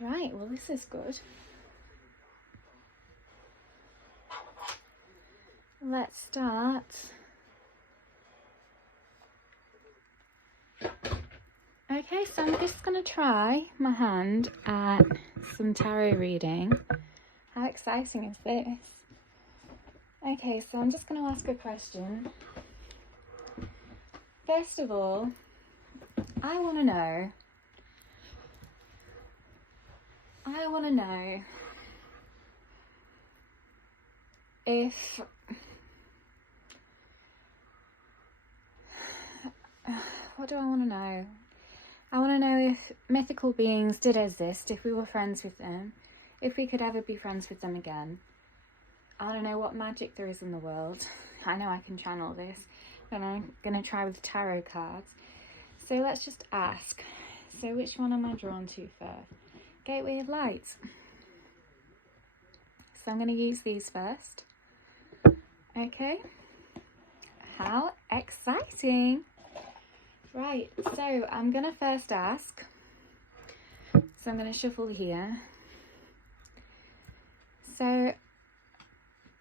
Right, well, this is good. Let's start. Okay, so I'm just going to try my hand at some tarot reading. How exciting is this? Okay, so I'm just going to ask a question. First of all, I want to know if what do I want to know? I want to know if mythical beings did exist, if we were friends with them, if we could ever be friends with them again. I want to know what magic there is in the world. I know I can channel this, but I'm going to try with tarot cards. So let's just ask. So which one am I drawn to first? Gateway of Light. So I'm going to use these first. Okay. How exciting. Right, so I'm going to first ask. So I'm going to shuffle here. So,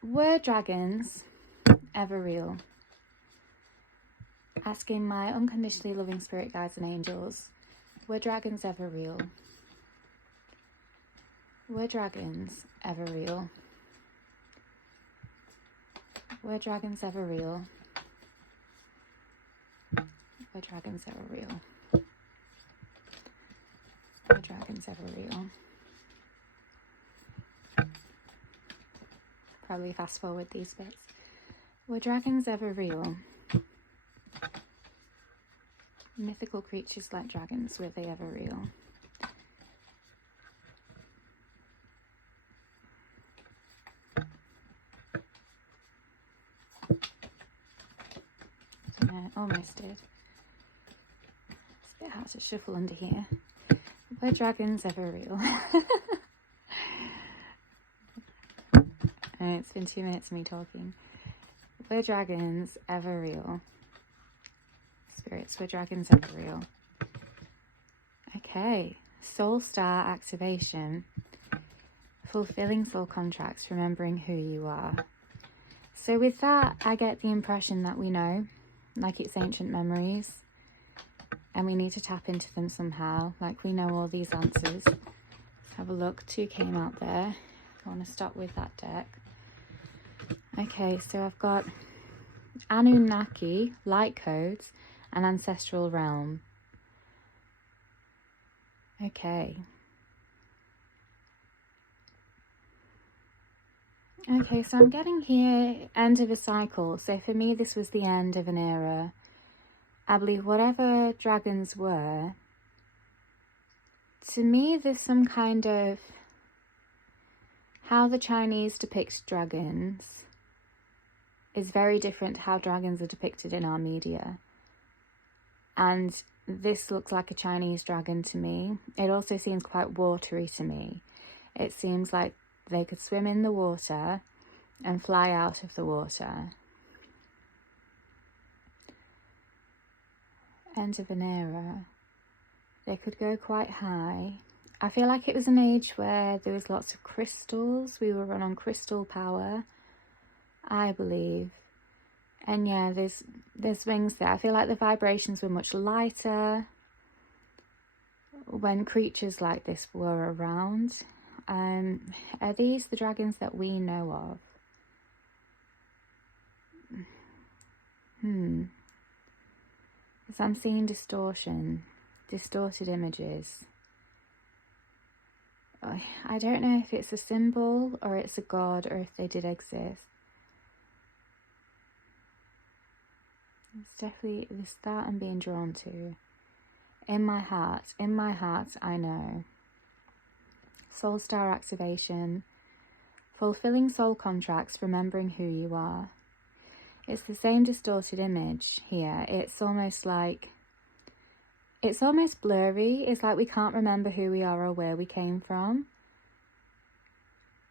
were dragons ever real? Asking my unconditionally loving spirit guides and angels, were dragons ever real? Were dragons ever real? Were dragons ever real? Were dragons ever real? Were dragons ever real? Probably fast forward these bits. Were dragons ever real? Mythical creatures like dragons, were they ever real? Yeah, almost did. It's a bit hard to shuffle under here. Were dragons ever real? It's been 2 minutes of me talking. Were dragons ever real? Spirits, were dragons ever real? Okay, soul star activation. Fulfilling soul contracts, remembering who you are. So with that, I get the impression that we know, like it's ancient memories, and we need to tap into them somehow, like we know all these answers. Let's have a look. 2 came out there. I want to start with that deck. Okay, so I've got Anunnaki, light codes, and ancestral realm. Okay. Okay, so I'm getting here end of a cycle. So for me, this was the end of an era. I believe whatever dragons were, to me, there's some kind of how the Chinese depict dragons is very different to how dragons are depicted in our media. And this looks like a Chinese dragon to me. It also seems quite watery to me. It seems like they could swim in the water and fly out of the water. End of an era. They could go quite high. I feel like it was an age where there was lots of crystals. We were run on crystal power, I believe. And yeah, there's wings there. I feel like the vibrations were much lighter when creatures like this were around. Are these the dragons that we know of? Because I'm seeing distortion, distorted images. I don't know if it's a symbol or it's a god or if they did exist. It's definitely this that I'm being drawn to. In my heart, I know. Soul star activation. Fulfilling soul contracts, remembering who you are. It's the same distorted image here. It's almost blurry. It's like we can't remember who we are or where we came from.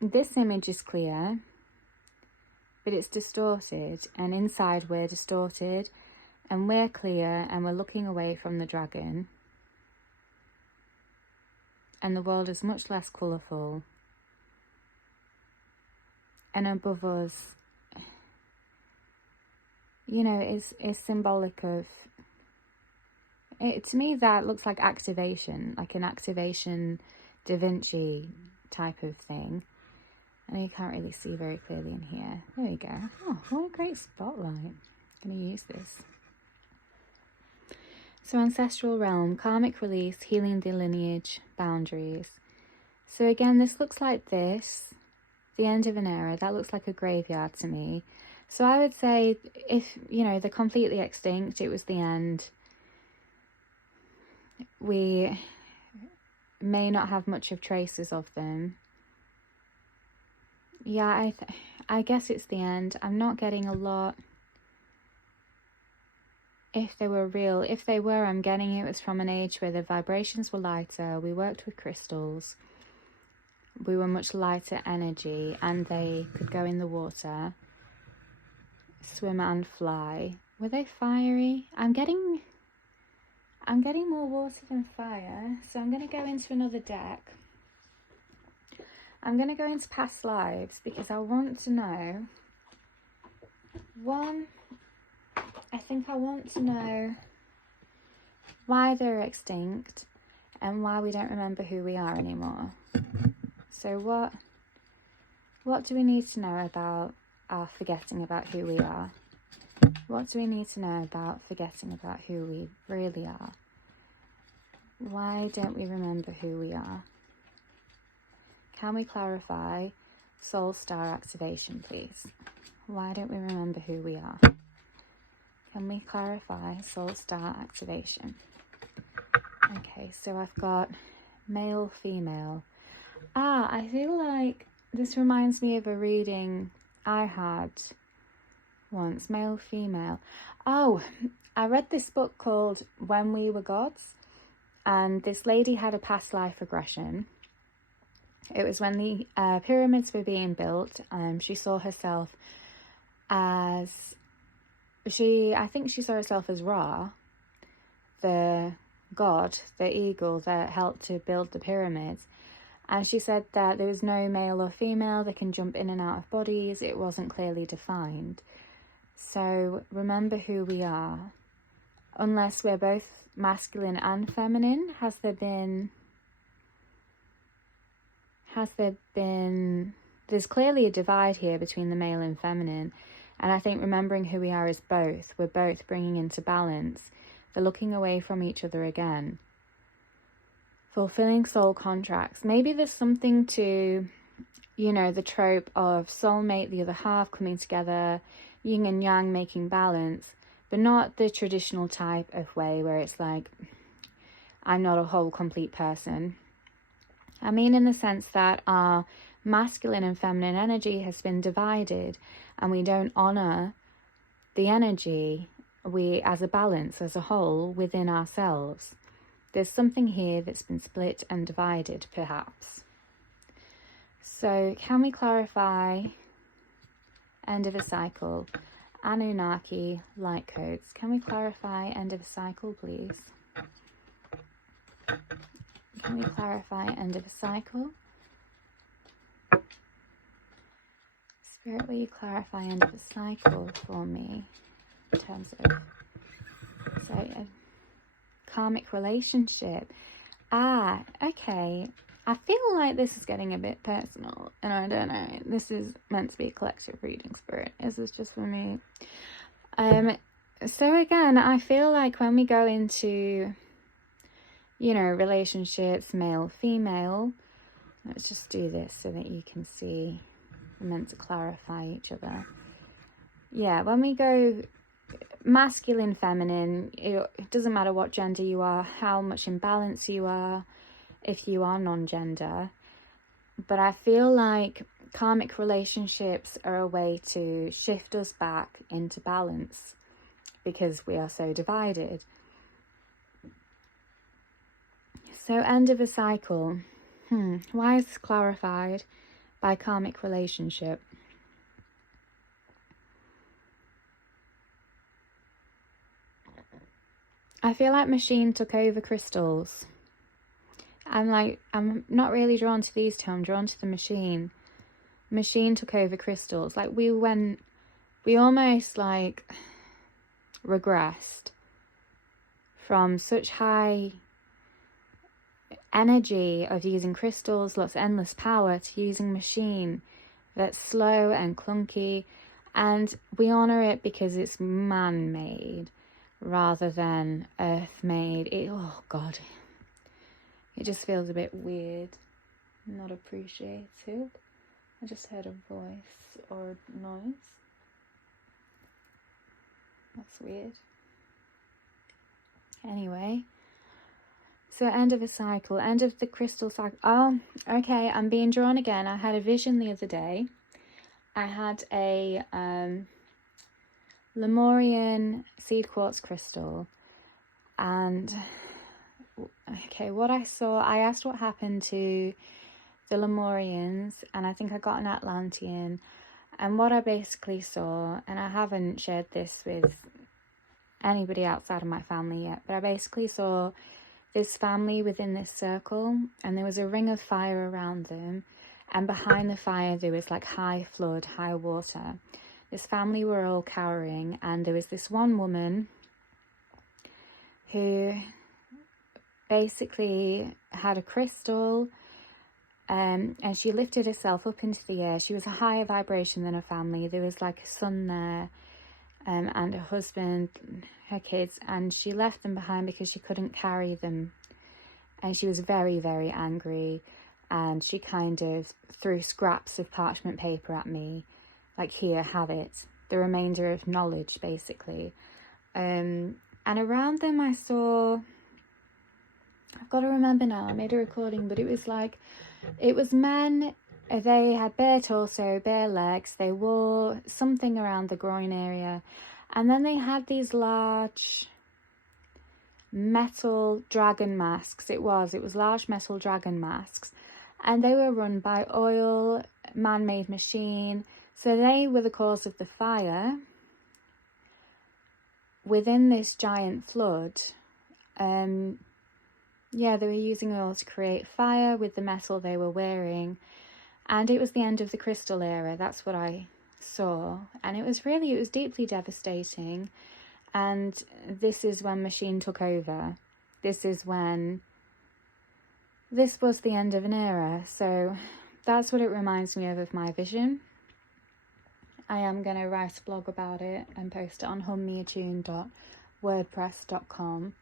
This image is clear, but it's distorted, and inside we're distorted, and we're clear, and we're looking away from the dragon. and the world is much less colourful. And above us, you know, is symbolic of it. To me, that looks like activation, like an activation Da Vinci type of thing. And you can't really see very clearly in here. There we go. Oh, what a great spotlight. I'm going to use this. So ancestral realm, karmic release, healing the lineage, boundaries. So again, this looks like this, the end of an era. That looks like a graveyard to me. So I would say if, you know, they're completely extinct, it was the end. We may not have much of traces of them. Yeah, I guess it's the end. I'm not getting a lot. If they were real, if they were, I'm getting it was from an age where the vibrations were lighter. We worked with crystals. We were much lighter energy, and they could go in the water, swim and fly. Were they fiery? I'm getting more water than fire, so I'm going to go into another deck. I'm going to go into past lives because I want to know. I think I want to know why they're extinct and why we don't remember who we are anymore. So what do we need to know about our forgetting about who we are? What do we need to know about forgetting about who we really are? Why don't we remember who we are? Can we clarify soul star activation, please? Why don't we remember who we are? Can we clarify soul star activation? Okay, so I've got male, female. I feel like this reminds me of a reading I had once, male, female. Oh, I read this book called When We Were Gods, and this lady had a past life regression. It was when the pyramids were being built. She saw herself as, I think she saw herself as Ra, the god, the eagle that helped to build the pyramids. And she said that there was no male or female, they can jump in and out of bodies, it wasn't clearly defined. So remember who we are. Unless we're both masculine and feminine, there's clearly a divide here between the male and feminine. And I think remembering who we are is both. We're both bringing into balance. They're looking away from each other again. Fulfilling soul contracts. Maybe there's something to, you know, the trope of soulmate, the other half coming together, yin and yang making balance, but not the traditional type of way where it's like, I'm not a whole complete person. I mean in the sense that our masculine and feminine energy has been divided and we don't honor the energy we as a balance, as a whole within ourselves. There's something here that's been split and divided, perhaps. So can we clarify end of a cycle? Anunnaki light codes. Can we clarify end of a cycle, please? Can we clarify end of a cycle? Spirit, will you clarify end of a cycle for me in terms of a karmic relationship? Okay. I feel like this is getting a bit personal, and I don't know. This is meant to be a collective reading, Spirit. Is this just for me? So again, I feel like when we go into, you know, relationships, male, female, let's just do this so that you can see. We're meant to clarify each other. Yeah, when we go masculine, feminine, it doesn't matter what gender you are, how much imbalance you are, if you are non-gender. But I feel like karmic relationships are a way to shift us back into balance because we are so divided. So end of a cycle. Why is this clarified by karmic relationship? I feel like machine took over crystals. I'm not really drawn to these two. I'm drawn to the machine. Machine took over crystals. Like, we almost like regressed from such high energy of using crystals, lots of endless power, to using machine that's slow and clunky, and we honor it because it's man-made rather than earth-made. Oh god, it just feels a bit weird, not appreciated. I just heard a voice or a noise. That's weird. Anyway, so end of a cycle, end of the crystal cycle. Oh, okay, I'm being drawn again. I had a vision the other day. I had a Lemurian seed quartz crystal, and okay, what I saw, I asked what happened to the Lemurians, and I think I got an Atlantean, and what I basically saw, and I haven't shared this with anybody outside of my family yet, but I basically saw this family within this circle, and there was a ring of fire around them, and behind the fire there was like high flood, high water. This family were all cowering, and there was this one woman who basically had a crystal, and she lifted herself up into the air. She was a higher vibration than her family. There was like a son there, and her husband, her kids, and she left them behind because she couldn't carry them, and she was very, very angry, and she kind of threw scraps of parchment paper at me, like, here, have it, the remainder of knowledge, basically. And around them I saw, I've got to remember now, I made a recording, but it was men. They had bare torso, bare legs, they wore something around the groin area, and then they had these large metal dragon masks. It was large metal dragon masks, and they were run by oil, man-made machine. So they were the cause of the fire within this giant flood. Yeah, they were using oil to create fire with the metal they were wearing. And it was the end of the crystal era. That's what I saw. And it was deeply devastating. And this is when machine took over. This was the end of an era. So that's what it reminds me of my vision. I am going to write a blog about it and post it on hummeatune.wordpress.com,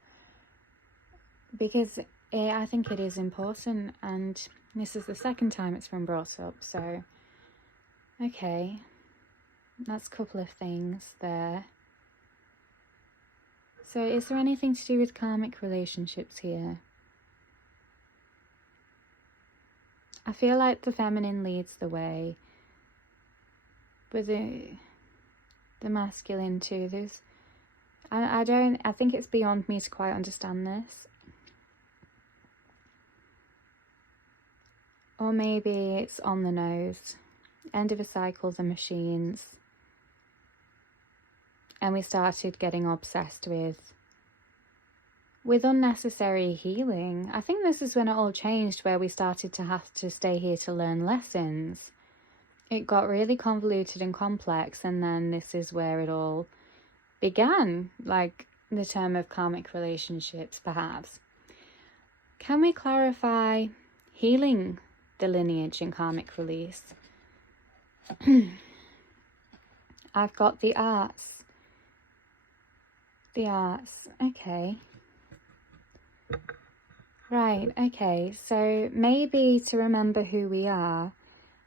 because I think it is important, and this is the second time it's been brought up. So, okay, that's a couple of things there. So is there anything to do with karmic relationships here? I feel like the feminine leads the way, but the masculine too. I think it's beyond me to quite understand this. Or maybe it's on the nose. End of a cycle, the machines. And we started getting obsessed with unnecessary healing. I think this is when it all changed, where we started to have to stay here to learn lessons. It got really convoluted and complex, and then this is where it all began, like the term of karmic relationships, perhaps. Can we clarify healing the lineage and karmic release? I've got the arts. The arts, okay. Right, okay, so maybe to remember who we are,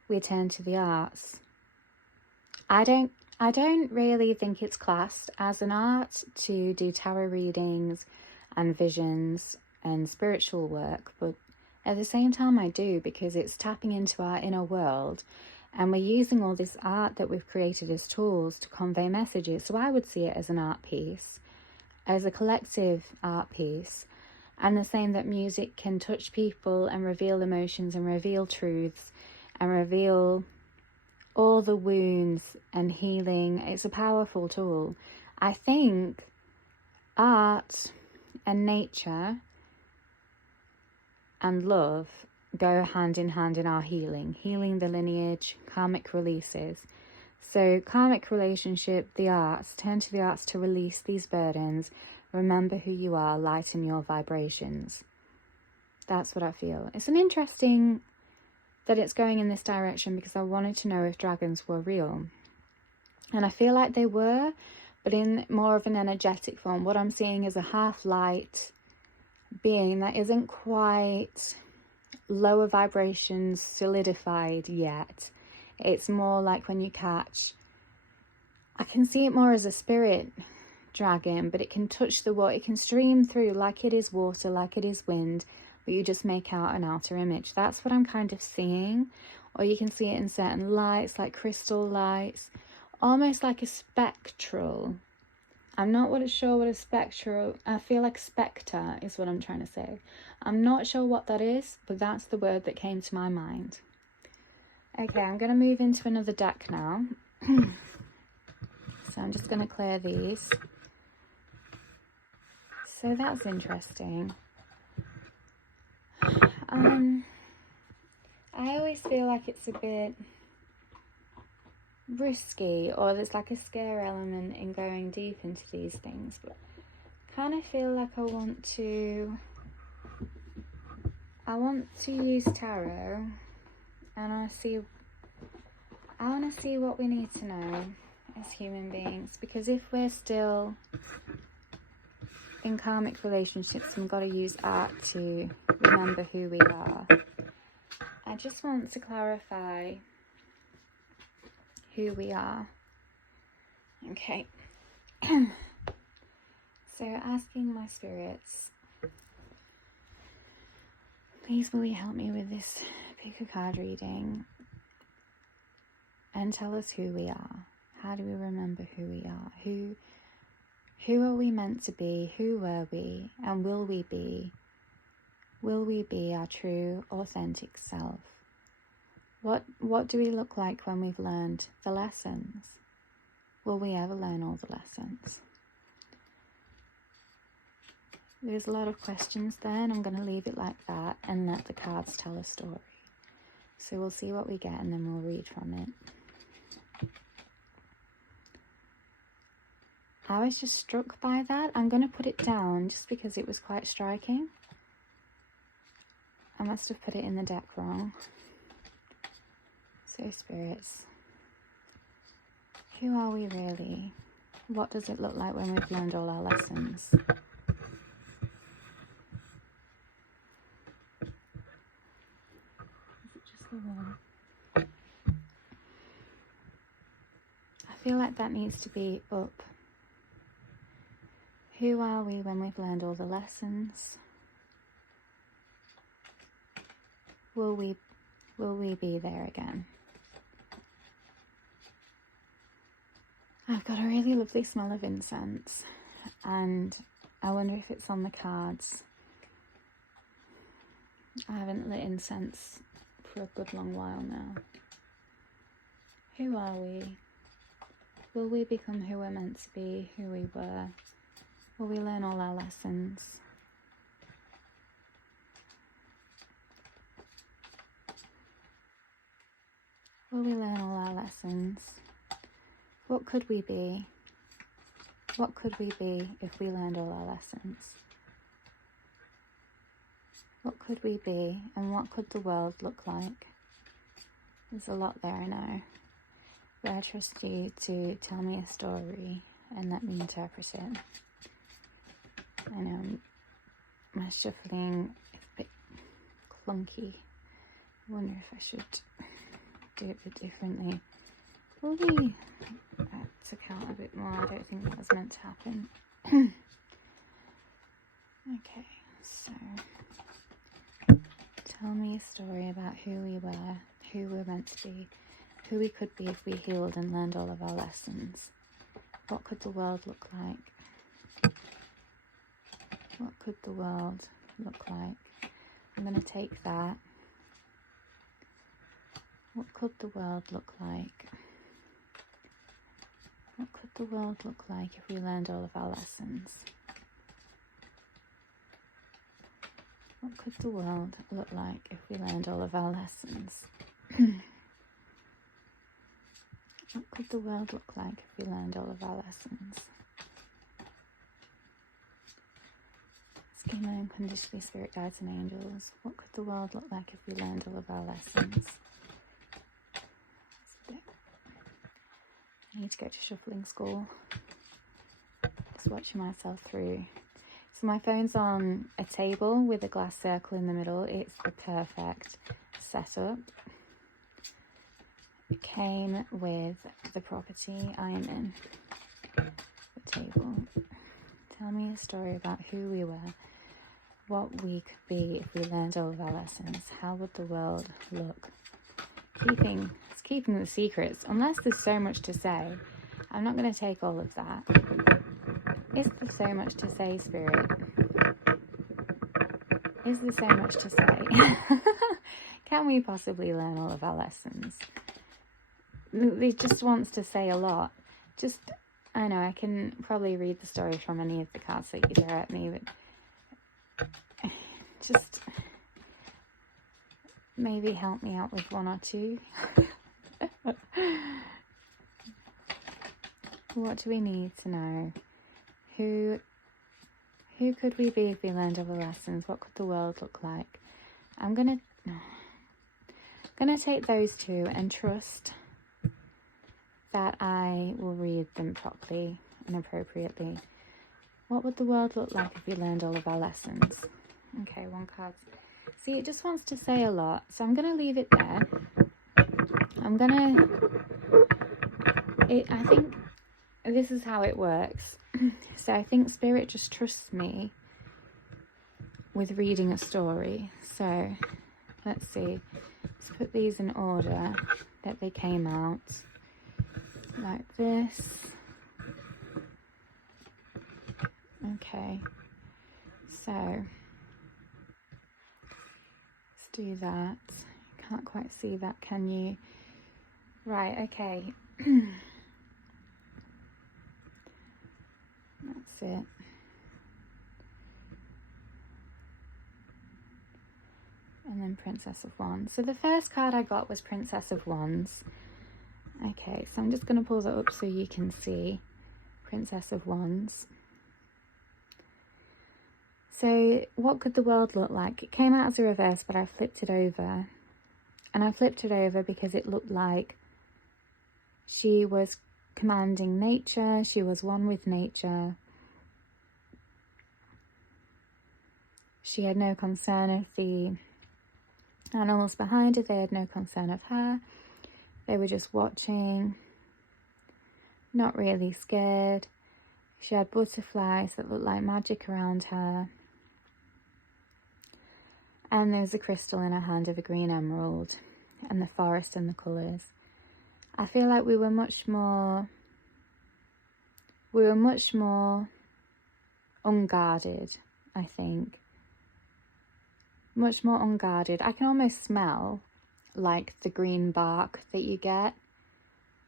we turn to the arts. I don't really think it's classed as an art to do tarot readings and visions and spiritual work, but at the same time I do, because it's tapping into our inner world, and we're using all this art that we've created as tools to convey messages. So I would see it as an art piece, as a collective art piece. And the same that music can touch people and reveal emotions and reveal truths and reveal all the wounds and healing. It's a powerful tool. I think art and nature and love go hand in hand in our healing the lineage, karmic releases. So karmic relationship, the arts, turn to the arts to release these burdens. Remember who you are, lighten your vibrations. That's what I feel. It's an interesting that it's going in this direction, because I wanted to know if dragons were real. And I feel like they were, but in more of an energetic form. What I'm seeing is a half-light being that isn't quite lower vibrations solidified yet. It's more like when you catch, I can see it more as a spirit dragon, but it can touch the water, it can stream through like it is water, like it is wind, but you just make out an outer image. That's what I'm kind of seeing. Or you can see it in certain lights, like crystal lights, almost like a spectral. I'm not sure what a spectral, I feel like spectre is what I'm trying to say. I'm not sure what that is, but that's the word that came to my mind. Okay, I'm going to move into another deck now. So I'm just going to clear these. So that's interesting. I always feel like it's a bit risky, or there's like a scare element in going deep into these things, but I kind of feel like I want to use tarot, and I want to see what we need to know as human beings, because if we're still in karmic relationships, we've got to use art to remember who we are. I just want to clarify who we are. Okay. So asking my spirits, please will you help me with this pick a card reading and tell us who we are. How do we remember who we are? Who are we meant to be? Who were we? And will we be? Will we be our true, authentic self? What do we look like when we've learned the lessons? Will we ever learn all the lessons? There's a lot of questions there, and I'm going to leave it like that and let the cards tell a story. So we'll see what we get, and then we'll read from it. I was just struck by that. I'm going to put it down just because it was quite striking. I must have put it in the deck wrong. So spirits, who are we really? What does it look like when we've learned all our lessons? Is it just the one? I feel like that needs to be up. Who are we when we've learned all the lessons? Will we be there again? I've got a really lovely smell of incense, and I wonder if it's on the cards. I haven't lit incense for a good long while now. Who are we? Will we become who we're meant to be, who we were? Will we learn all our lessons? Will we learn all our lessons? What could we be? What could we be if we learned all our lessons? What could we be, and what could the world look like? There's a lot there, I know. But I trust you to tell me a story and let me interpret it. I know my shuffling is a bit clunky. I wonder if I should do it a bit differently. Will we took out a bit more? I don't think that was meant to happen. Okay, so tell me a story about who we were, who we're meant to be, who we could be if we healed and learned all of our lessons. What could the world look like? What could the world look like? I'm going to take that. What could the world look like? What could the world look like if we learned all of our lessons? What could the world look like if we learned all of our lessons? What could the world look like if we learned all of our lessons? Asking my unconditionally spirit guides and angels, what could the world look like if we learned all of our lessons? I need to go to shuffling school. Just watching myself through. So my phone's on a table with a glass circle in the middle. It's the perfect setup. It came with the property I am in. The table. Tell me a story about who we were, what we could be if we learned all of our lessons. How would the world look? It's keeping the secrets. Unless there's so much to say, I'm not going to take all of that. Is there so much to say, Spirit? Is there so much to say? Can we possibly learn all of our lessons? It just wants to say a lot. I know I can probably read the story from any of the cards that you throw at me, but just maybe help me out with one or two. What do we need to know? Who could we be if we learned all the lessons? What could the world look like? I'm gonna take those two and trust that I will read them properly and appropriately. What would the world look like if we learned all of our lessons? Okay, one card. See, it just wants to say a lot, so I'm going to leave it there. I think this is how it works. So I think Spirit just trusts me with reading a story. So let's see. Let's put these in order that they came out. Like this. Okay. So let's do that. Can't quite see that, can you? Right, okay. That's it. And then Princess of Wands. So the first card I got was Princess of Wands. Okay, so I'm just going to pull that up so you can see Princess of Wands. So what could the world look like? It came out as a reverse, but I flipped it over. And I flipped it over because it looked like she was commanding nature. She was one with nature. She had no concern of the animals behind her. They had no concern of her. They were just watching, not really scared. She had butterflies that looked like magic around her. And there was a crystal in her hand of a green emerald, and the forest and the colours. I feel like we were much more unguarded, I think. Much more unguarded. I can almost smell like the green bark that you get,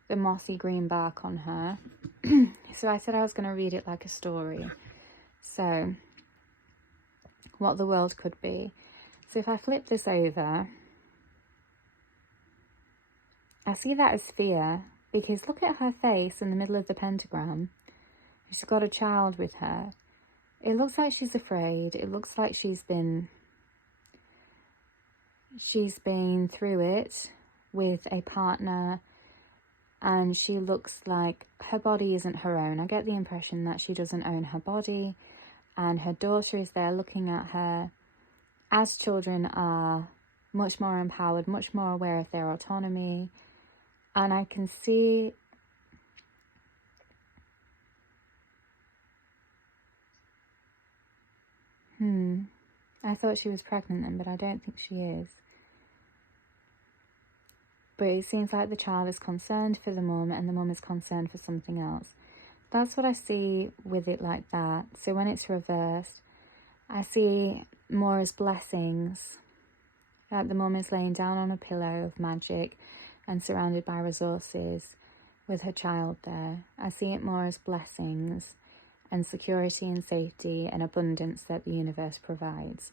the mossy green bark on her. So I said I was going to read it like a story. So what the world could be. So if I flip this over, I see that as fear, because look at her face in the middle of the pentagram. She's got a child with her. It looks like she's afraid. It looks like she's been through it with a partner, and she looks like her body isn't her own. I get the impression that she doesn't own her body, and her daughter is there looking at her, as children are much more empowered, much more aware of their autonomy. And I can see I thought she was pregnant then, but I don't think she is. But it seems like the child is concerned for the mum and the mum is concerned for something else. That's what I see with it like that. So when it's reversed, I see more as blessings. Like the mum is laying down on a pillow of magic and surrounded by resources with her child there. I see it more as blessings and security and safety and abundance that the universe provides.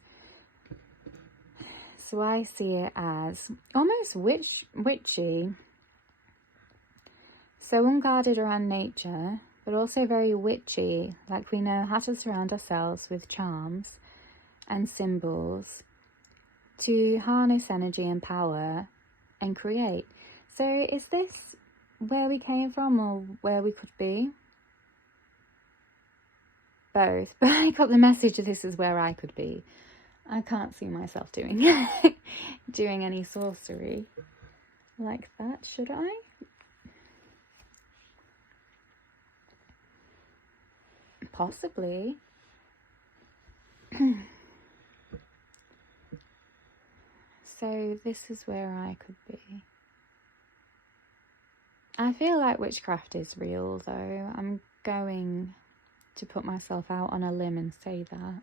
So I see it as almost witchy. So unguarded around nature, but also very witchy, like we know how to surround ourselves with charms and symbols to harness energy and power and create. So is this where we came from or where we could be? Both, but I got the message that this is where I could be. I can't see myself doing doing any sorcery like that, should I? Possibly. So this is where I could be. I feel like witchcraft is real though. I'm going to put myself out on a limb and say that.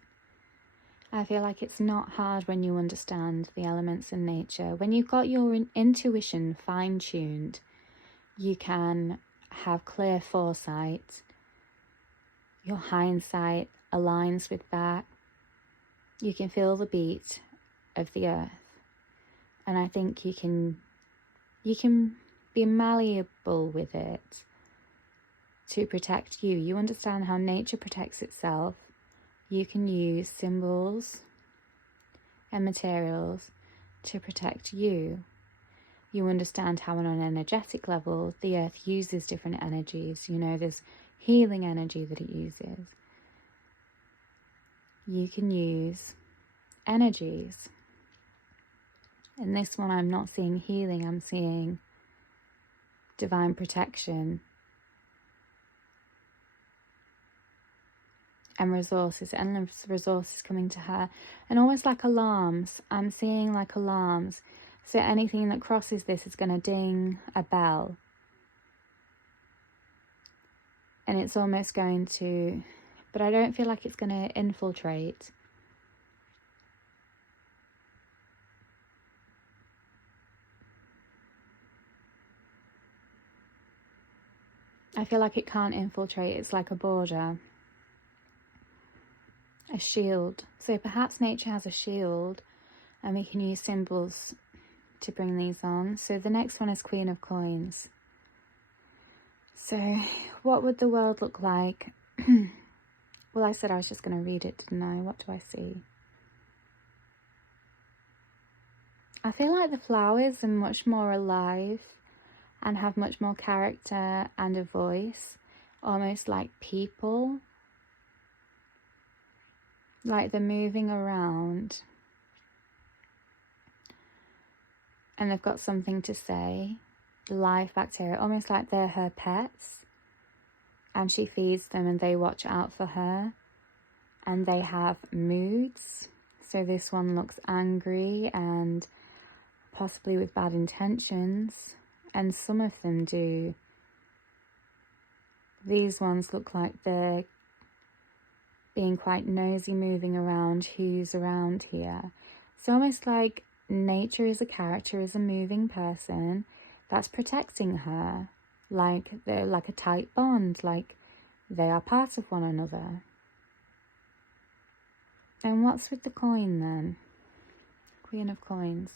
I feel like it's not hard when you understand the elements in nature. When you've got your intuition fine-tuned, you can have clear foresight. Your hindsight aligns with that. You can feel the beat of the earth. And I think you can be malleable with it to protect you. You understand how nature protects itself. You can use symbols and materials to protect you. You understand how on an energetic level the earth uses different energies. You know, there's healing energy that it uses. You can use energies. In this one, I'm not seeing healing, I'm seeing divine protection and resources, endless resources coming to her, and almost like alarms. I'm seeing like alarms. So anything that crosses this is going to ding a bell. And it's almost going to, but I don't feel like it's going to infiltrate. I feel like it can't infiltrate. It's like a border. A shield. So perhaps nature has a shield and we can use symbols to bring these on. So the next one is Queen of Coins. So what would the world look like? Well, I said I was just going to read it, didn't I? What do I see? I feel like the flowers are much more alive and have much more character and a voice, almost like people. Like they're moving around and they've got something to say. Live bacteria, almost like they're her pets, and she feeds them and they watch out for her, and they have moods. So this one looks angry and possibly with bad intentions, and some of them do. These ones look like they're being quite nosy, moving around who's around here. So almost like nature is a character, is a moving person that's protecting her, like they're like a tight bond, like they are part of one another. And what's with the coin then? Queen of Coins.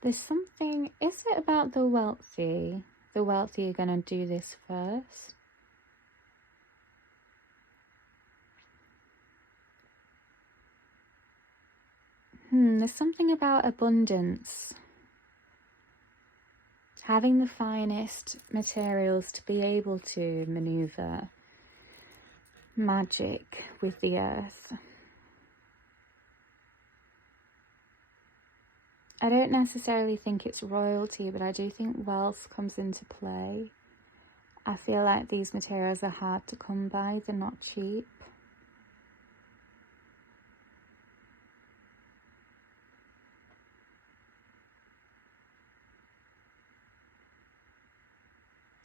There's something, is it about the wealthy? The wealthy are going to do this first. There's something about abundance. Having the finest materials to be able to maneuver magic with the earth. I don't necessarily think it's royalty, but I do think wealth comes into play. I feel like these materials are hard to come by, they're not cheap.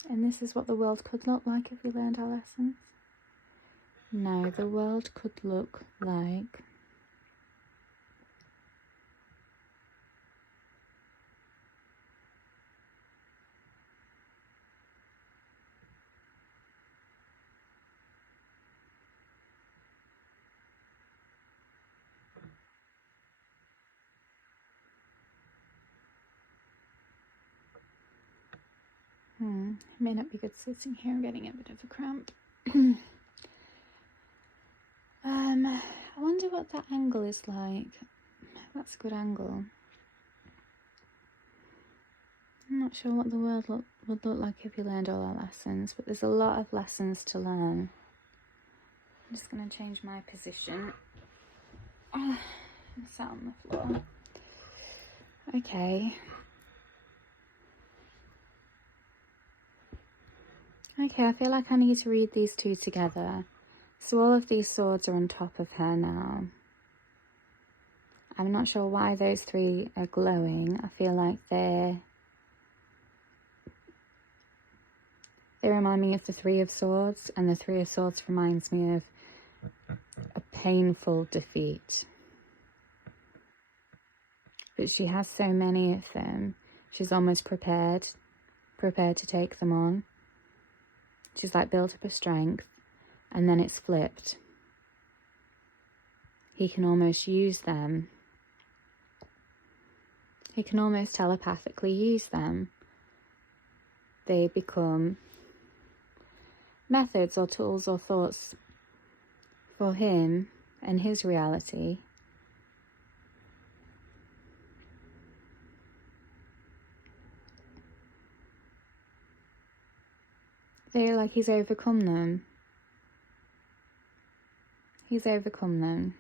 And this is what the world could look like if we learned our lessons. No, the world could look like It may not be good sitting here. I'm getting a bit of a cramp. I wonder what that angle is like. That's a good angle. I'm not sure what the world would look like if you learned all our lessons, but there's a lot of lessons to learn. I'm just going to change my position. I'm sat on the floor. Okay. Okay, I feel like I need to read these two together. So all of these swords are on top of her now. I'm not sure why those three are glowing. I feel like they remind me of the Three of Swords, and the Three of Swords reminds me of a painful defeat. But she has so many of them, she's almost prepared to take them on. She's like built up a strength, and then it's flipped. He can almost use them. He can almost telepathically use them. They become methods or tools or thoughts for him and his reality. They're like he's overcome them. He's overcome them.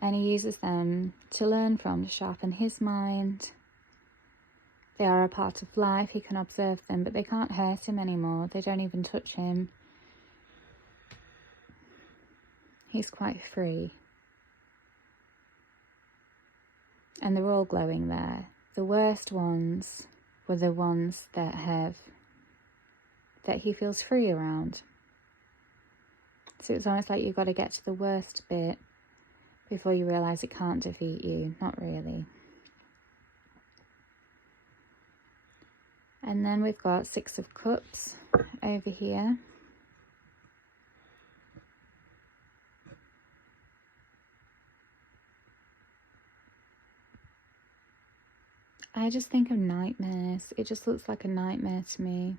And he uses them to learn from, to sharpen his mind. They are a part of life. He can observe them, but they can't hurt him anymore. They don't even touch him. He's quite free. And they're all glowing there. The worst ones were the ones that he feels free around. So it's almost like you've got to get to the worst bit before you realise it can't defeat you. Not really. And then we've got Six of Cups over here. I just think of nightmares. It just looks like a nightmare to me.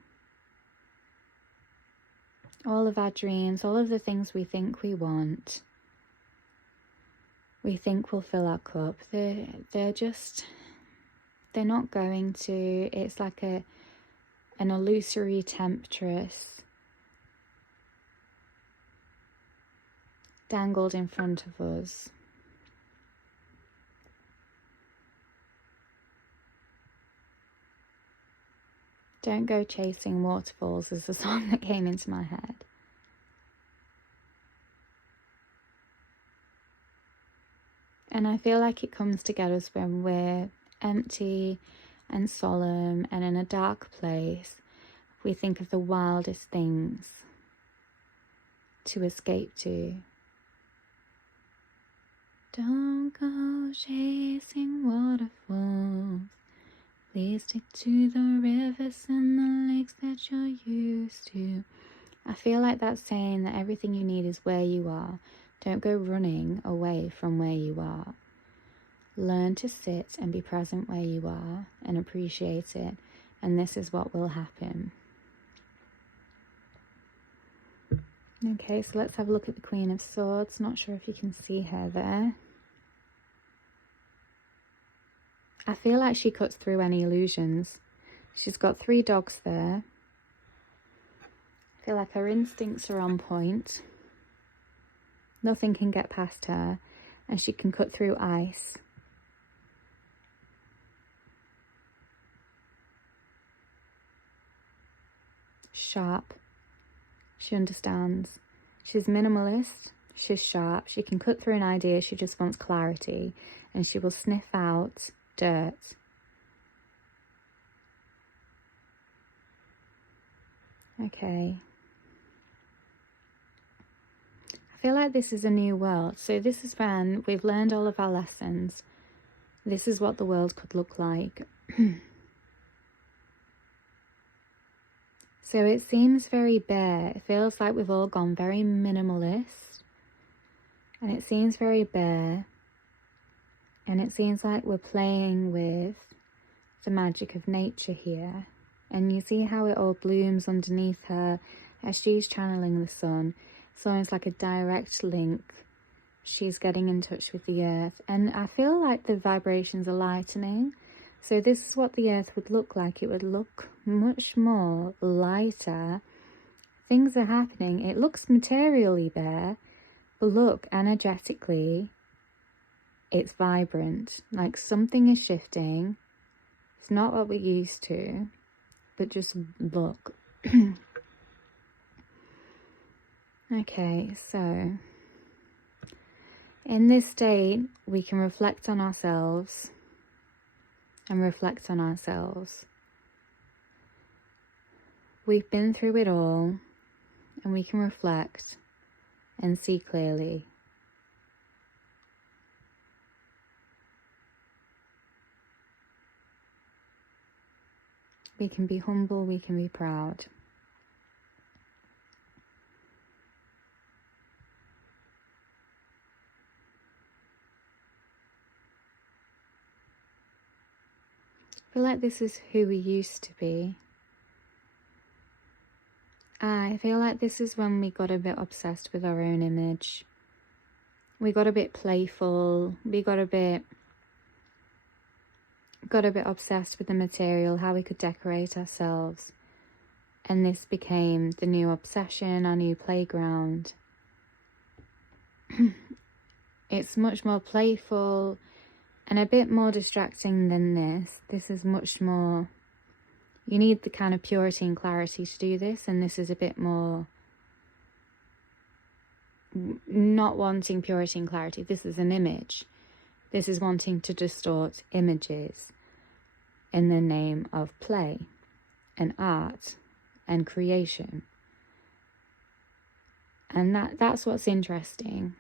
All of our dreams, all of the things we think we want, we think will fill our cup. They're not going to. It's like an illusory temptress dangled in front of us. Don't Go Chasing Waterfalls is the song that came into my head. And I feel like it comes to get us when we're empty and solemn and in a dark place. We think of the wildest things to escape to. Don't go chasing waterfalls. Please stick to the rivers and the lakes that you're used to. I feel like that's saying that everything you need is where you are. Don't go running away from where you are. Learn to sit and be present where you are and appreciate it. And this is what will happen. Okay, so let's have a look at the Queen of Swords. Not sure if you can see her there. I feel like she cuts through any illusions. She's got 3 dogs there. I feel like her instincts are on point. Nothing can get past her, and she can cut through ice. Sharp. She understands. She's minimalist. She's sharp. She can cut through an idea. She just wants clarity, and she will sniff out dirt. Okay. I feel like this is a new world. So this is when we've learned all of our lessons. This is what the world could look like. So it seems very bare. It feels like we've all gone very minimalist. And it seems very bare. And it seems like we're playing with the magic of nature here. And you see how it all blooms underneath her as she's channeling the sun. It's almost like a direct link. She's getting in touch with the earth. And I feel like the vibrations are lightening. So this is what the earth would look like. It would look much more lighter. Things are happening. It looks materially there. But look, energetically, it's vibrant. Like something is shifting. It's not what we're used to. But just look. Okay, so in this state, we can reflect on ourselves and reflect on ourselves. We've been through it all, and we can reflect and see clearly. We can be humble, we can be proud. I feel like this is who we used to be. I feel like this is when we got a bit obsessed with our own image. We got a bit playful. We got a bit obsessed with the material, how we could decorate ourselves. And this became the new obsession, our new playground. It's much more playful and a bit more distracting than this. This is much more, you need the kind of purity and clarity to do this, and this is a bit more not wanting purity and clarity. This is an image. This is wanting to distort images in the name of play and art and creation. And that's what's interesting.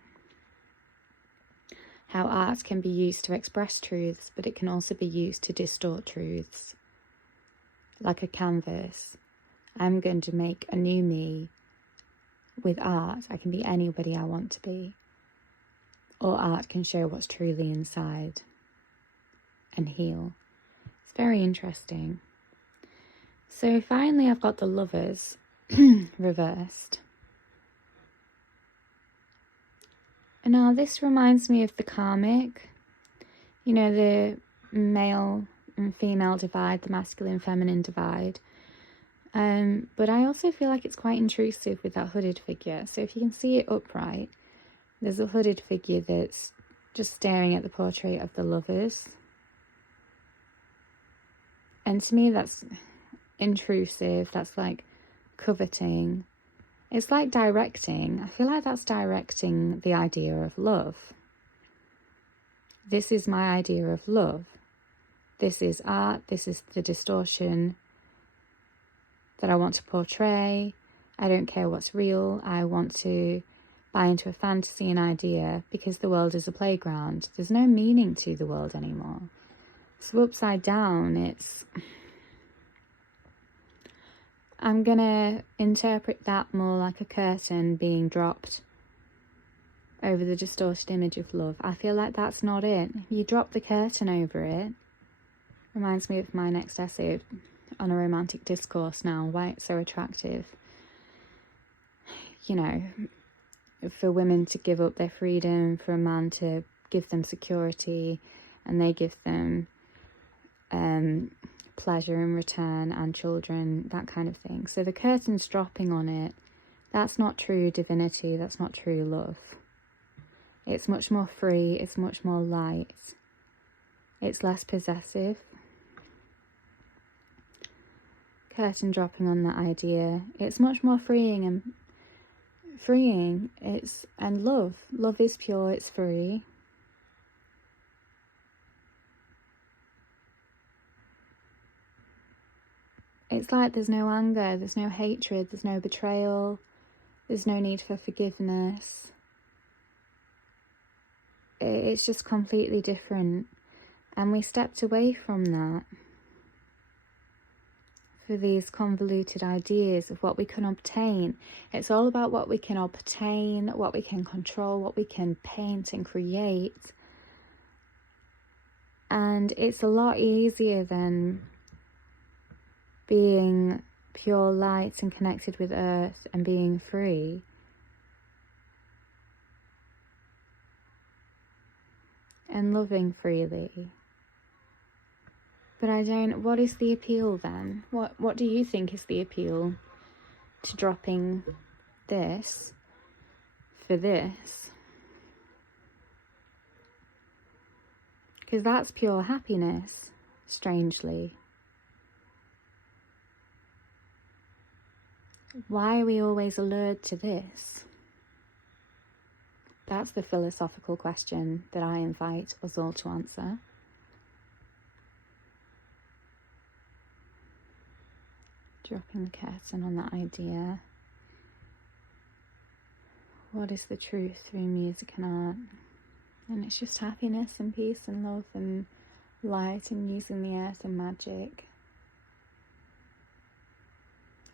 How art can be used to express truths, but it can also be used to distort truths. Like a canvas. I'm going to make a new me with art. I can be anybody I want to be. Or art can show what's truly inside and heal. It's very interesting. So finally I've got the Lovers reversed. And now this reminds me of the karmic. You know, the male and female divide, the masculine feminine divide. But I also feel like it's quite intrusive with that hooded figure. So if you can see it upright, there's a hooded figure that's just staring at the portrait of the Lovers. And to me that's intrusive, that's like coveting. It's like directing. I feel like that's directing the idea of love. This is my idea of love. This is art, this is the distortion that I want to portray. I don't care what's real. I want to buy into a fantasy and idea because the world is a playground. There's no meaning to the world anymore. So upside down, it's... I'm going to interpret that more like a curtain being dropped over the distorted image of love. I feel like that's not it. You drop the curtain over it. Reminds me of my next essay on a romantic discourse now, why it's so attractive. You know, for women to give up their freedom, for a man to give them security, and they give them pleasure in return and children, that kind of thing. So the curtain's dropping on it. That's not true divinity, that's not true love. It's much more free, it's much more light. It's less possessive. Curtain dropping on that idea. It's much more freeing and and love. Love is pure, it's free. It's like there's no anger, there's no hatred, there's no betrayal, there's no need for forgiveness. It's just completely different. And we stepped away from that for these convoluted ideas of what we can obtain. It's all about what we can obtain, what we can control, what we can paint and create. And it's a lot easier than being pure light and connected with earth and being free. And loving freely. But what is the appeal then? What do you think is the appeal to dropping this for this? Because that's pure happiness, strangely. Why are we always allured to this? That's the philosophical question that I invite us all to answer. Dropping the curtain on that idea. What is the truth through music and art? And it's just happiness and peace and love and light and using the earth and magic.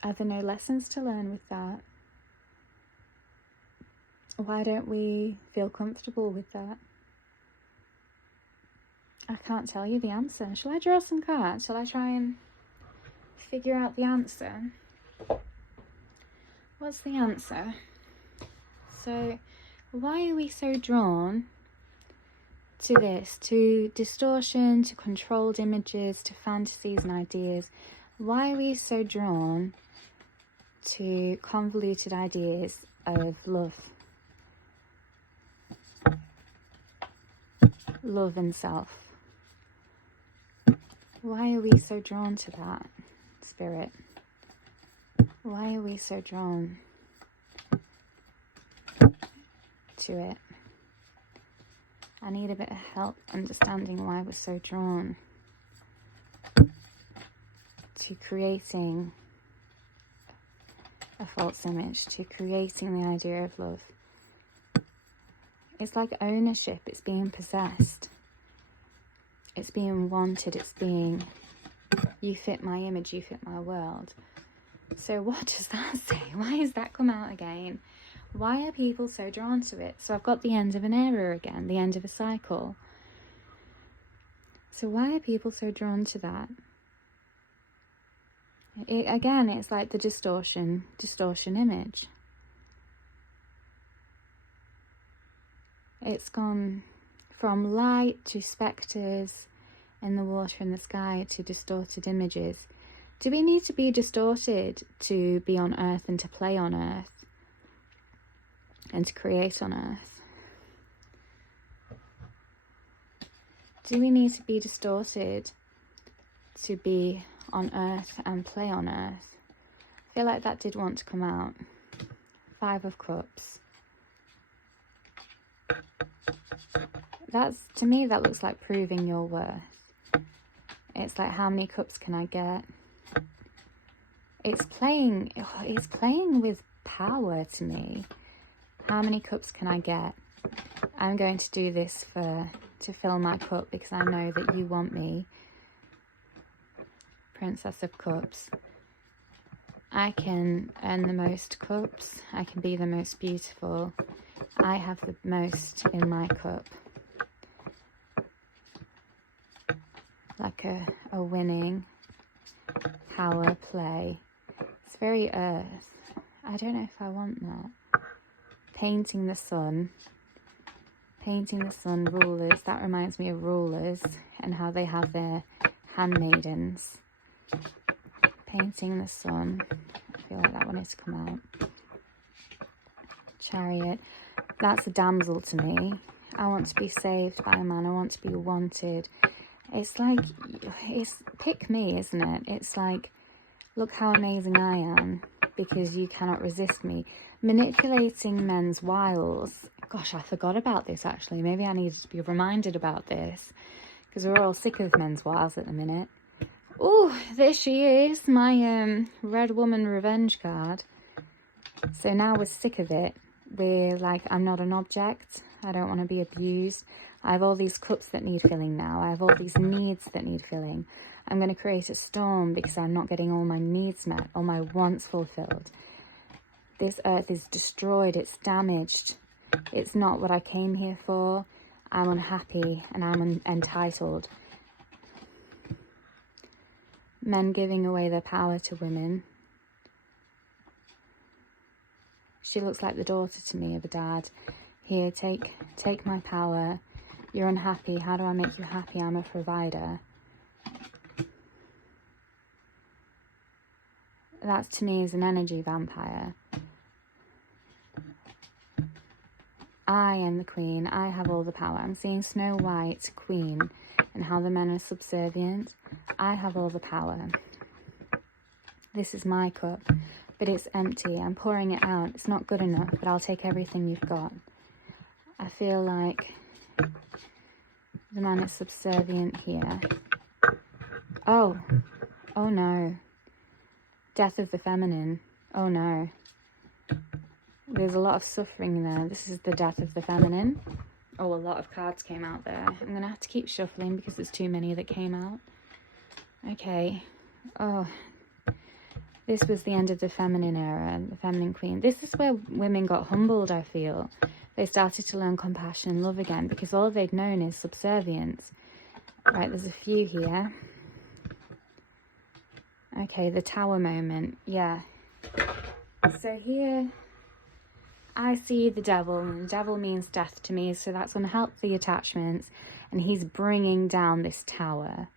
Are there no lessons to learn with that? Why don't we feel comfortable with that? I can't tell you the answer. Shall I draw some cards? Shall I try and figure out the answer? What's the answer? So, why are we so drawn to this, to distortion, to controlled images, to fantasies and ideas? Why are we so drawn to convoluted ideas of love? Love and self. Why are we so drawn to that, Spirit? Why are we so drawn to it? I need a bit of help understanding why we're so drawn to creating a false image, to creating the idea of love. It's like ownership, it's being possessed. It's being wanted, it's being, you fit my image, you fit my world. So what does that say? Why has that come out again? Why are people so drawn to it? So I've got the end of an era again, the end of a cycle. So why are people so drawn to that? Again, it's like the distortion image. It's gone from light to spectres in the water and the sky to distorted images. Do we need to be distorted to be on earth and to play on earth and to create on earth? Do we need to be distorted to be on earth and play on earth? I feel like that did want to come out. 5 of Cups. To me, that looks like proving your worth. It's like, how many cups can I get? It's playing with power to me. How many cups can I get? I'm going to do this to fill my cup because I know that you want me. Princess of Cups. I can earn the most cups. I can be the most beautiful. I have the most in my cup. Like a winning power play. It's very earth. I don't know if I want that. Painting the sun. Painting the sun, rulers. That reminds me of rulers and how they have their handmaidens. Painting the sun. I feel like that wanted to come out. Chariot. That's a damsel to me. I want to be saved by a man. I want to be wanted. It's like, it's pick me, isn't it? It's like, look how amazing I am because you cannot resist me. Manipulating men's wiles. Gosh, I forgot about this actually. Maybe I needed to be reminded about this because we're all sick of men's wiles at the minute. Oh, there she is, my Red Woman Revenge card. So now we're sick of it. We're like, I'm not an object. I don't want to be abused. I have all these cups that need filling now. I have all these needs that need filling. I'm going to create a storm because I'm not getting all my needs met, all my wants fulfilled. This earth is destroyed. It's damaged. It's not what I came here for. I'm unhappy and I'm entitled. Men giving away their power to women. She looks like the daughter to me of a dad. Here, take my power. You're unhappy. How do I make you happy? I'm a provider. That to me is an energy vampire. I am the queen. I have all the power. I'm seeing Snow White, queen, and how the men are subservient. I have all the power. This is my cup, but it's empty. I'm pouring it out. It's not good enough, but I'll take everything you've got. I feel like the man is subservient here. Oh no. Death of the feminine. Oh no. There's a lot of suffering there. This is the death of the feminine. Oh, a lot of cards came out there. I'm going to have to keep shuffling because there's too many that came out. Okay. Oh. This was the end of the feminine era, the feminine queen. This is where women got humbled, I feel. They started to learn compassion and love again because all they'd known is subservience. Right, there's a few here. Okay, the tower moment. Yeah. So here I see the devil, and the devil means death to me, so that's unhealthy attachments, and he's bringing down this tower.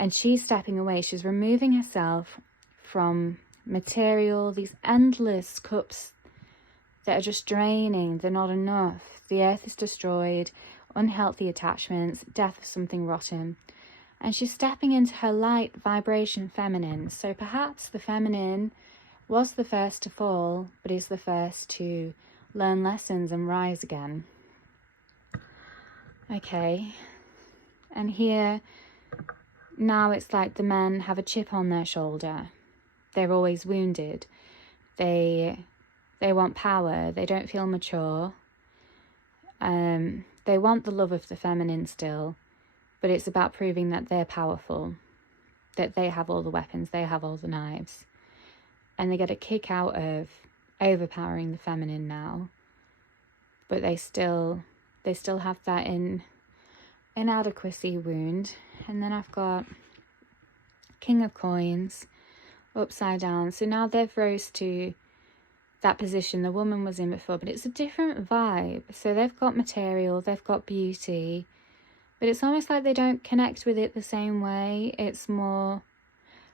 And she's stepping away. She's removing herself from material, these endless cups that are just draining. They're not enough. The earth is destroyed, unhealthy attachments, death of something rotten. And she's stepping into her light vibration feminine. So perhaps the feminine was the first to fall, but is the first to learn lessons and rise again. Okay. And here, now it's like the men have a chip on their shoulder. They're always wounded. They want power. They don't feel mature. They want the love of the feminine still, but it's about proving that they're powerful, that they have all the weapons, they have all the knives. And they get a kick out of overpowering the feminine now, but they still have that inadequacy wound. And then I've got King of Coins upside down. So now they've rose to that position the woman was in before, but it's a different vibe. So they've got material, they've got beauty, but it's almost like they don't connect with it the same way. It's more,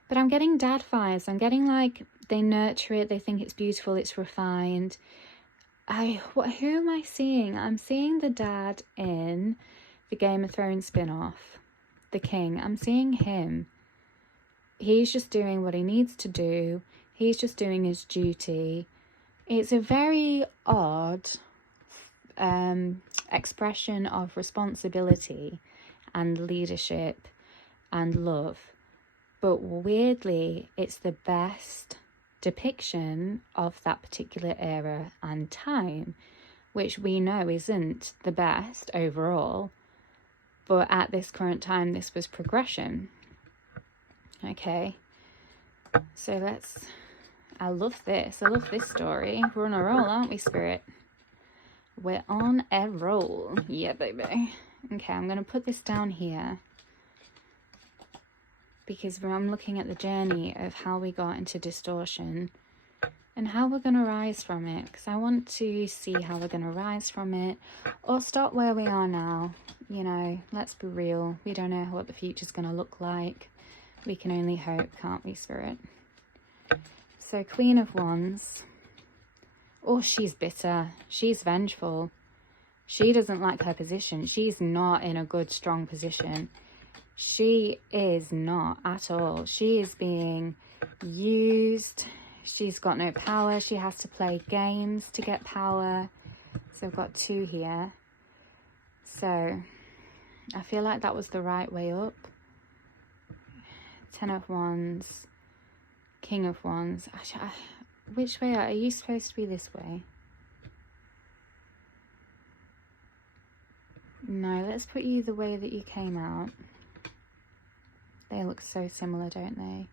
but I'm getting dad vibes. I'm getting like they nurture it, they think it's beautiful, it's refined. Who am I seeing? I'm seeing the dad in the Game of Thrones spin-off, the king. I'm seeing him. He's just doing what he needs to do. He's just doing his duty. It's a very odd expression of responsibility and leadership and love. But weirdly, it's the best depiction of that particular era and time, which we know isn't the best overall. But at this current time, this was progression. Okay. So I love this. I love this story. We're on a roll, aren't we, Spirit? We're on a roll. Yeah, baby. Okay, I'm going to put this down here, because I'm looking at the journey of how we got into distortion and how we're going to rise from it, because I want to see how we're going to rise from it or stop where we are now. You know, let's be real. We don't know what the future's going to look like. We can only hope, can't we, Spirit? So Queen of Wands. Oh, she's bitter. She's vengeful. She doesn't like her position. She's not in a good, strong position. She is not at all. She is being used. She's got no power. She has to play games to get power. So I've got two here. So I feel like that was the right way up. Ten of Wands. King of Wands. Which way are you supposed to be? This way? No, let's put you the way that you came out. They look so similar, don't they?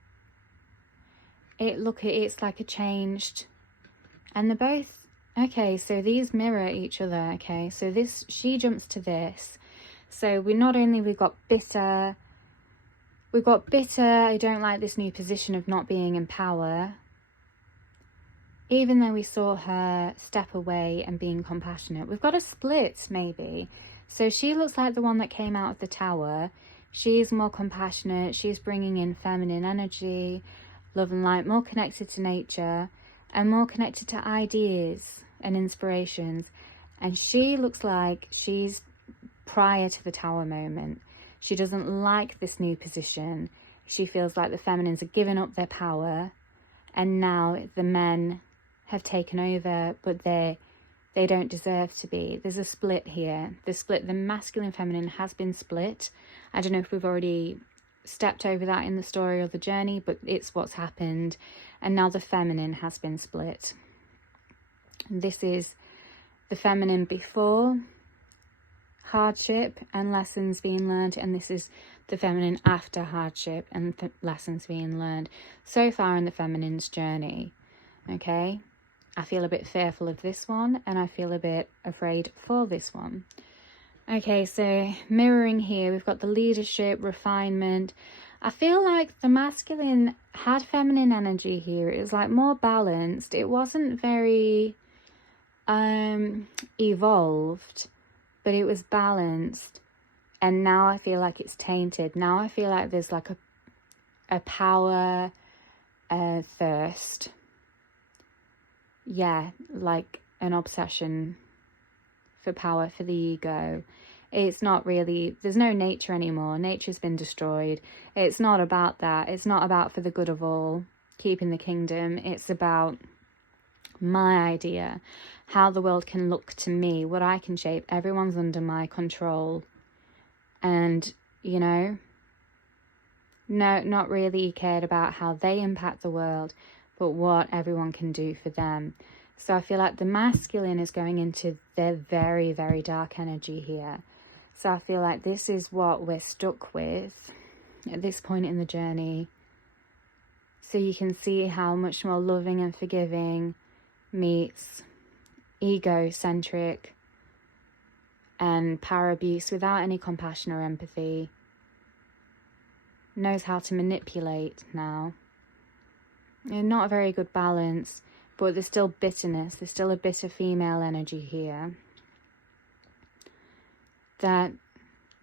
It's like a changed, and they're both okay. So these mirror each other. Okay, so this, she jumps to this. So we've got bitter, We've got bitter, I don't like this new position of not being in power. Even though we saw her step away and being compassionate. We've got a split, maybe. So she looks like the one that came out of the tower. She's more compassionate. She's bringing in feminine energy, love and light, more connected to nature, and more connected to ideas and inspirations. And she looks like she's prior to the tower moment. She doesn't like this new position. She feels like the feminines are giving up their power, and now the men have taken over, but they don't deserve to be. There's a split here. The masculine feminine has been split. I don't know if we've already stepped over that in the story or the journey, but it's what's happened. And now the feminine has been split. This is the feminine before hardship and lessons being learned, and this is the feminine after hardship and lessons being learned. So far in the feminine's journey, okay? I feel a bit fearful of this one, and I feel a bit afraid for this one. Okay, so mirroring here, we've got the leadership, refinement. I feel like the masculine had feminine energy here. It was like more balanced. It wasn't very evolved, but it was balanced. And now I feel like it's tainted. Now I feel like there's like a power thirst. Yeah, like an obsession for power, for the ego. It's not really, there's no nature anymore. Nature's been destroyed. It's not about that. It's not about for the good of all, keeping the kingdom. It's about my idea, how the world can look to me, what I can shape. Everyone's under my control. And, you know, no, not really cared about how they impact the world, but what everyone can do for them. So I feel like the masculine is going into their very, very dark energy here. So I feel like this is what we're stuck with at this point in the journey. So you can see how much more loving and forgiving meets egocentric and power abuse without any compassion or empathy. Knows how to manipulate now. And not a very good balance, but there's still bitterness. There's still a bitter female energy here that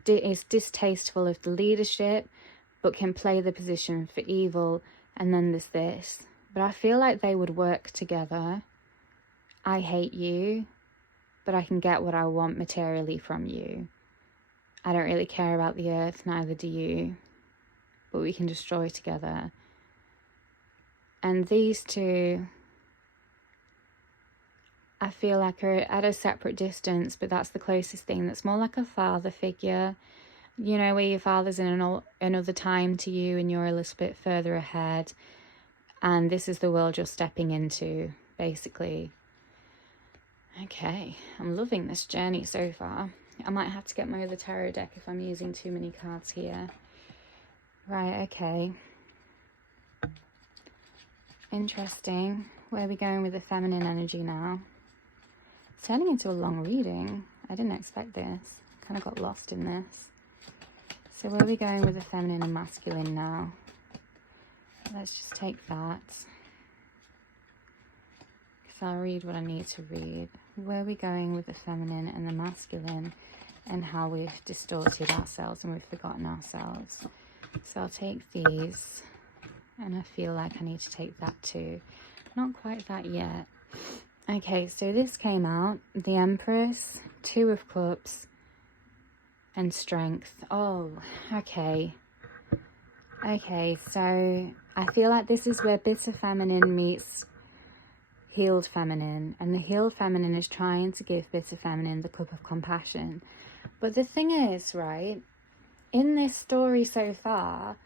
is distasteful of the leadership, but can play the position for evil. And then there's this. But I feel like they would work together. I hate you, but I can get what I want materially from you. I don't really care about the earth, neither do you. But we can destroy together. And these two, I feel like are at a separate distance, but that's the closest thing. That's more like a father figure. You know, where your father's in another time to you and you're a little bit further ahead. And this is the world you're stepping into, basically. Okay, I'm loving this journey so far. I might have to get my other tarot deck if I'm using too many cards here. Right, okay. Interesting. Where are we going with the feminine energy now? It's turning into a long reading. I didn't expect this. Kind of got lost in this. So where are we going with the feminine and masculine now? Let's just take that. Because I'll read what I need to read. Where are we going with the feminine and the masculine, and how we've distorted ourselves and we've forgotten ourselves. So I'll take these. And I feel like I need to take that too. Not quite that yet. Okay, so this came out. The Empress, Two of Cups, and Strength. Oh, okay. Okay, so I feel like this is where bitter feminine meets healed feminine. And the healed feminine is trying to give bitter feminine the cup of compassion. But the thing is, right, in this story so far,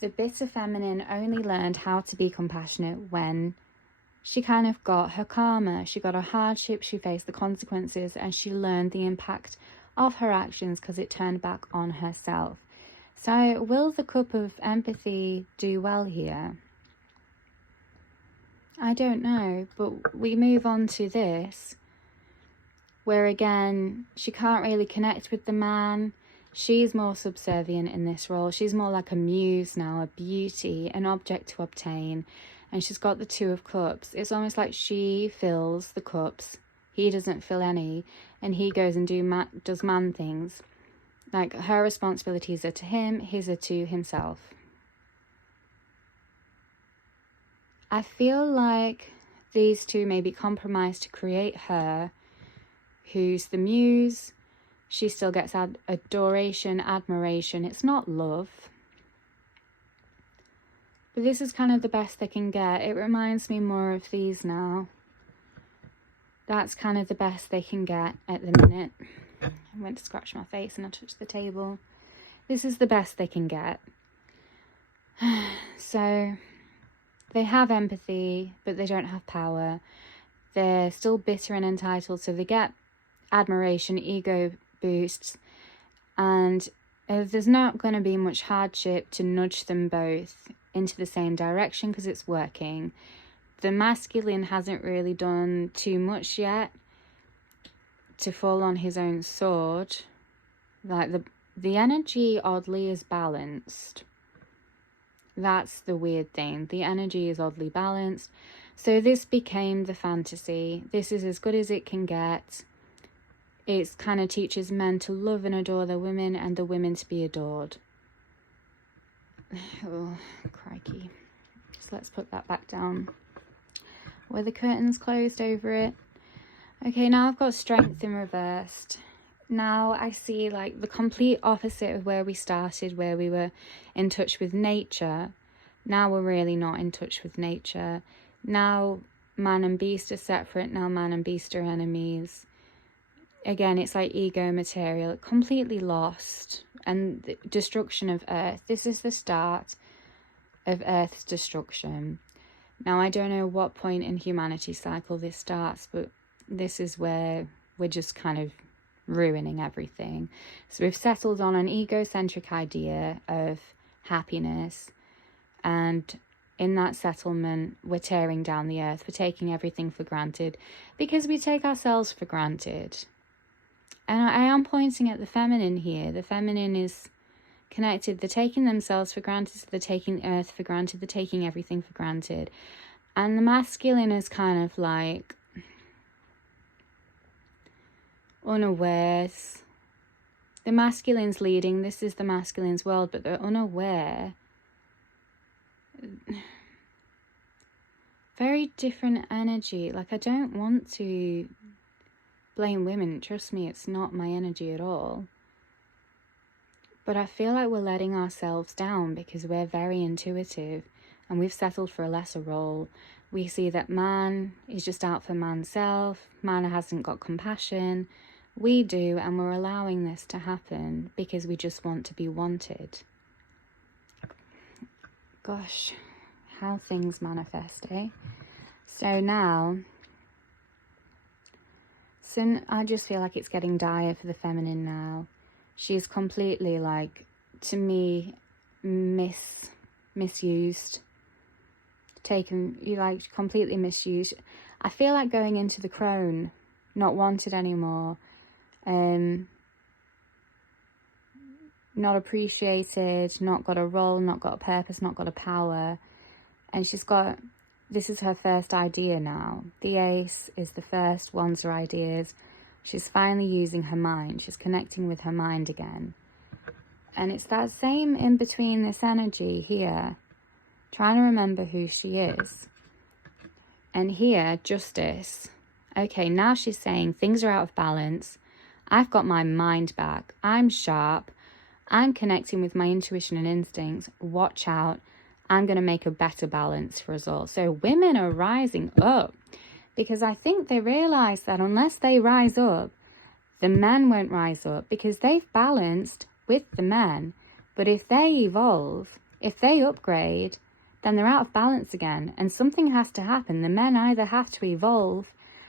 the bitter feminine only learned how to be compassionate when she kind of got her karma. She got her hardship, she faced the consequences, and she learned the impact of her actions because it turned back on herself. So will the cup of empathy do well here? I don't know, but we move on to this, where again, she can't really connect with the man. She's more subservient in this role. She's more like a muse now, a beauty, an object to obtain. And she's got the Two of Cups. It's almost like she fills the cups. He doesn't fill any. And he goes and does man things. Like, her responsibilities are to him, his are to himself. I feel like these two may be compromised to create her, who's the muse. She still gets adoration, admiration. It's not love. But this is kind of the best they can get. It reminds me more of these now. That's kind of the best they can get at the minute. I went to scratch my face and I touched the table. This is the best they can get. So, they have empathy, but they don't have power. They're still bitter and entitled, so they get admiration, ego boosts, and there's not going to be much hardship to nudge them both into the same direction because it's working. The masculine hasn't really done too much yet to fall on his own sword. Like, the energy oddly is balanced. That's the weird thing. The energy is oddly balanced. So this became the fantasy. This is as good as it can get. It kind of teaches men to love and adore their women and the women to be adored. Oh, crikey. So let's put that back down. Were the curtains closed over it? Okay, now I've got strength in reversed. Now I see like the complete opposite of where we started, where we were in touch with nature. Now we're really not in touch with nature. Now man and beast are separate. Now man and beast are enemies. Again, it's like ego material, completely lost. And the destruction of Earth. This is the start of Earth's destruction. Now, I don't know what point in humanity cycle this starts, but this is where we're just kind of ruining everything. So we've settled on an egocentric idea of happiness, and in that settlement, we're tearing down the earth. We're taking everything for granted because we take ourselves for granted. And I am pointing at the feminine here. The feminine is connected. They're taking themselves for granted. So they're taking earth for granted. They're taking everything for granted. And the masculine is kind of like unawares. The masculine's leading. This is the masculine's world, but they're unaware. Very different energy. Like, I don't want to blame women. Trust me, it's not my energy at all. But I feel like we're letting ourselves down because we're very intuitive and we've settled for a lesser role. We see that man is just out for man's self. Man hasn't got compassion. We do, and we're allowing this to happen because we just want to be wanted. Gosh, how things manifest, eh? So now, I just feel like it's getting dire for the feminine now. She's completely, like, to me, misused. Completely misused. I feel like going into the crone, not wanted anymore. Not appreciated, not got a role, not got a purpose, not got a power. And this is her first idea now. The ace is the first, wands are ideas. She's finally using her mind. She's connecting with her mind again. And it's that same in between this energy here, trying to remember who she is. And here, justice. Okay, now she's saying things are out of balance. I've got my mind back. I'm sharp. I'm connecting with my intuition and instincts. Watch out. I'm going to make a better balance for us all. So women are rising up because I think they realize that unless they rise up, the men won't rise up because they've balanced with the men. But if they evolve, if they upgrade, then they're out of balance again. And something has to happen. The men either have to evolve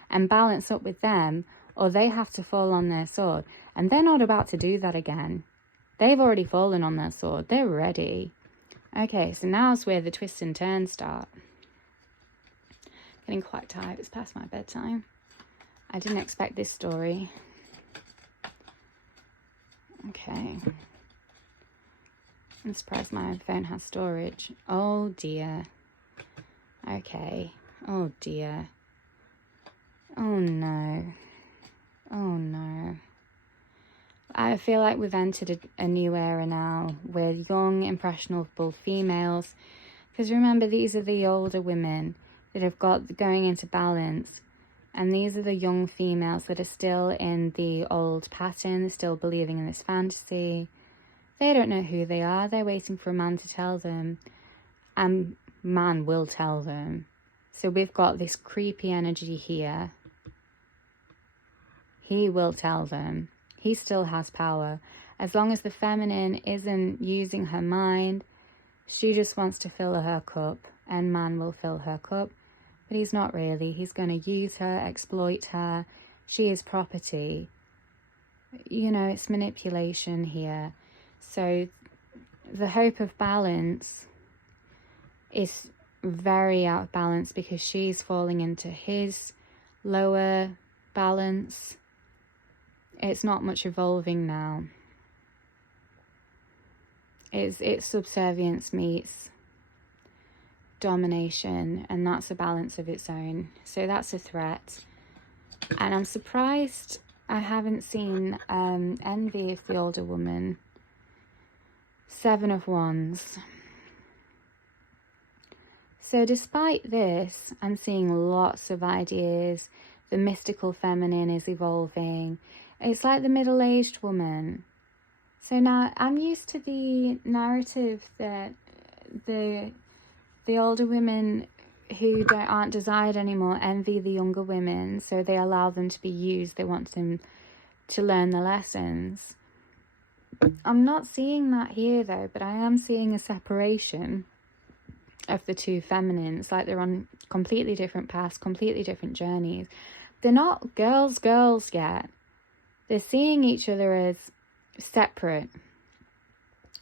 and balance up with them, or they have to fall on their sword. And they're not about to do that again. They've already fallen on their sword. They're ready. Okay, so now's where the twists and turns start. Getting quite tired. It's past my bedtime. I didn't expect this story. Okay. Okay. I'm surprised my phone has storage. Oh dear. Okay. Oh dear. Oh no. Oh no. I feel like we've entered a new era now with young, impressionable females. Because remember, these are the older women that have got going into balance. And these are the young females that are still in the old pattern, still believing in this fantasy. They don't know who they are. They're waiting for a man to tell them. And man will tell them. So we've got this creepy energy here. He will tell them. He still has power. As long as the feminine isn't using her mind, she just wants to fill her cup. And man will fill her cup. But he's not really. He's going to use her, exploit her. She is property. You know, it's manipulation here. So the hope of balance is very out of balance because she's falling into his lower balance. It's not much evolving now. It's subservience meets domination, and that's a balance of its own. So that's a threat. And I'm surprised I haven't seen envy of the older woman. 7 of Wands. So despite this, I'm seeing lots of ideas. The mystical feminine is evolving. It's like the middle-aged woman. So now I'm used to the narrative that the older women who aren't desired anymore envy the younger women, so they allow them to be used. They want them to learn the lessons. I'm not seeing that here though, but I am seeing a separation of the two feminines, like they're on completely different paths, completely different journeys. They're not girls yet. They're seeing each other as separate.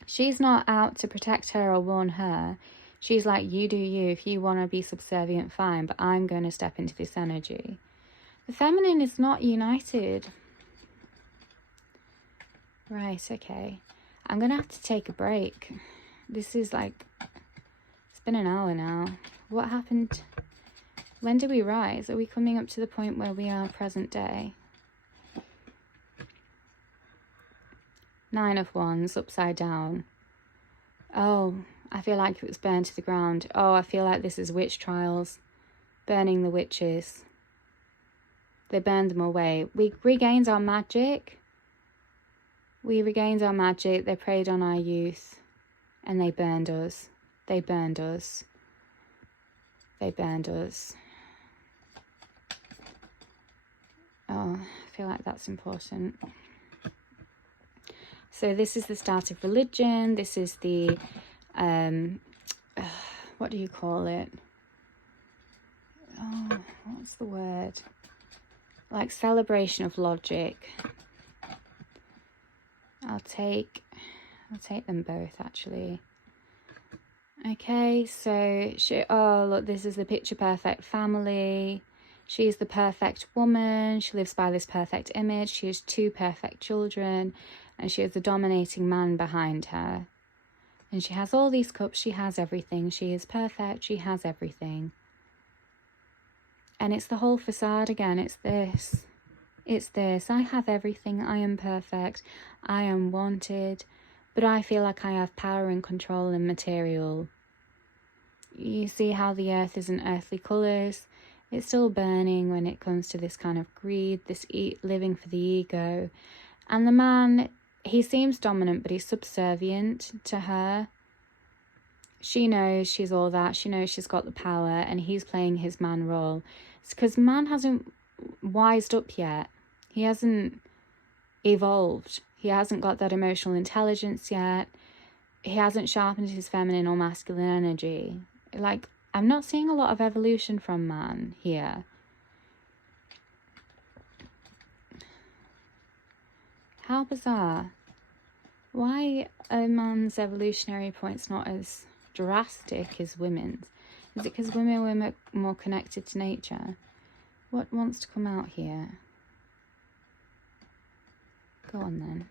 She's not out to protect her or warn her. She's like, you do you. If you want to be subservient, fine, but I'm going to step into this energy. The feminine is not united. Right, okay. I'm going to have to take a break. This is like, it's been an hour now. What happened? When do we rise? Are we coming up to the point where we are present day? 9 of Wands, upside down. Oh, I feel like it was burned to the ground. Oh, I feel like this is witch trials. Burning the witches. They burned them away. We regained our magic. We regained our magic. They preyed on our youth. And they burned us. They burned us. They burned us. Oh, I feel like that's important. So this is the start of religion. This is the, what do you call it? Oh, what's the word? Like celebration of logic. I'll take them both actually. Okay, so oh look, this is the picture perfect family. She's the perfect woman. She lives by this perfect image. She has 2 perfect children. And she has a dominating man behind her. And she has all these cups. She has everything. She is perfect. She has everything. And it's the whole facade again. It's this. It's this. I have everything. I am perfect. I am wanted. But I feel like I have power and control and material. You see how the earth isn't earthly colours. It's still burning when it comes to this kind of greed, this living for the ego. And the man, he seems dominant, but he's subservient to her. She knows she's all that. She knows she's got the power, and he's playing his man role. It's because man hasn't wised up yet. He hasn't evolved. He hasn't got that emotional intelligence yet. He hasn't sharpened his feminine or masculine energy. Like, I'm not seeing a lot of evolution from man here. How bizarre. Why are man's evolutionary points not as drastic as women's? Is it because women were more connected to nature? What wants to come out here? Go on then.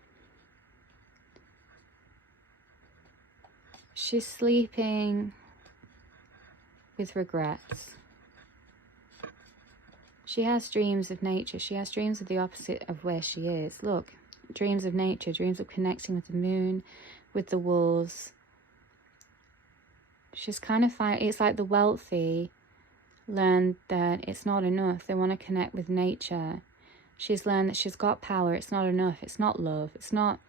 She's sleeping with regrets. She has dreams of nature. She has dreams of the opposite of where she is. Look, dreams of nature, dreams of connecting with the moon, with the wolves. She's kind of it's like the wealthy learned that it's not enough. They want to connect with nature. She's learned that she's got power. It's not enough. It's not love. It's not,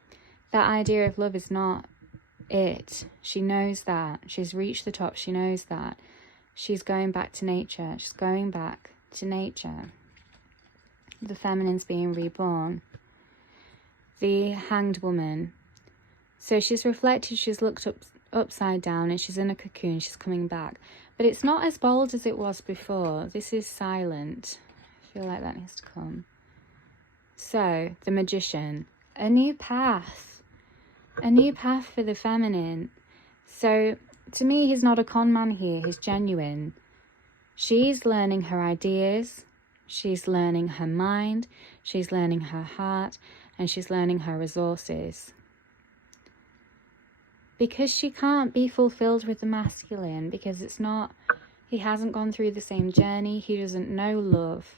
that idea of love is not it. She knows that. She's reached the top. She knows that. She's going back to nature. She's going back to nature. The feminine's being reborn. The Hanged Woman. So she's reflected, she's looked upside down, and she's in a cocoon. She's coming back. But it's not as bold as it was before. This is silent. I feel like that needs to come. So, the Magician. A new path. A new path for the feminine. So, to me, he's not a con man here. He's genuine. She's learning her ideas. She's learning her mind. She's learning her heart. And she's learning her resources. Because she can't be fulfilled with the masculine. Because it's not... He hasn't gone through the same journey. He doesn't know love.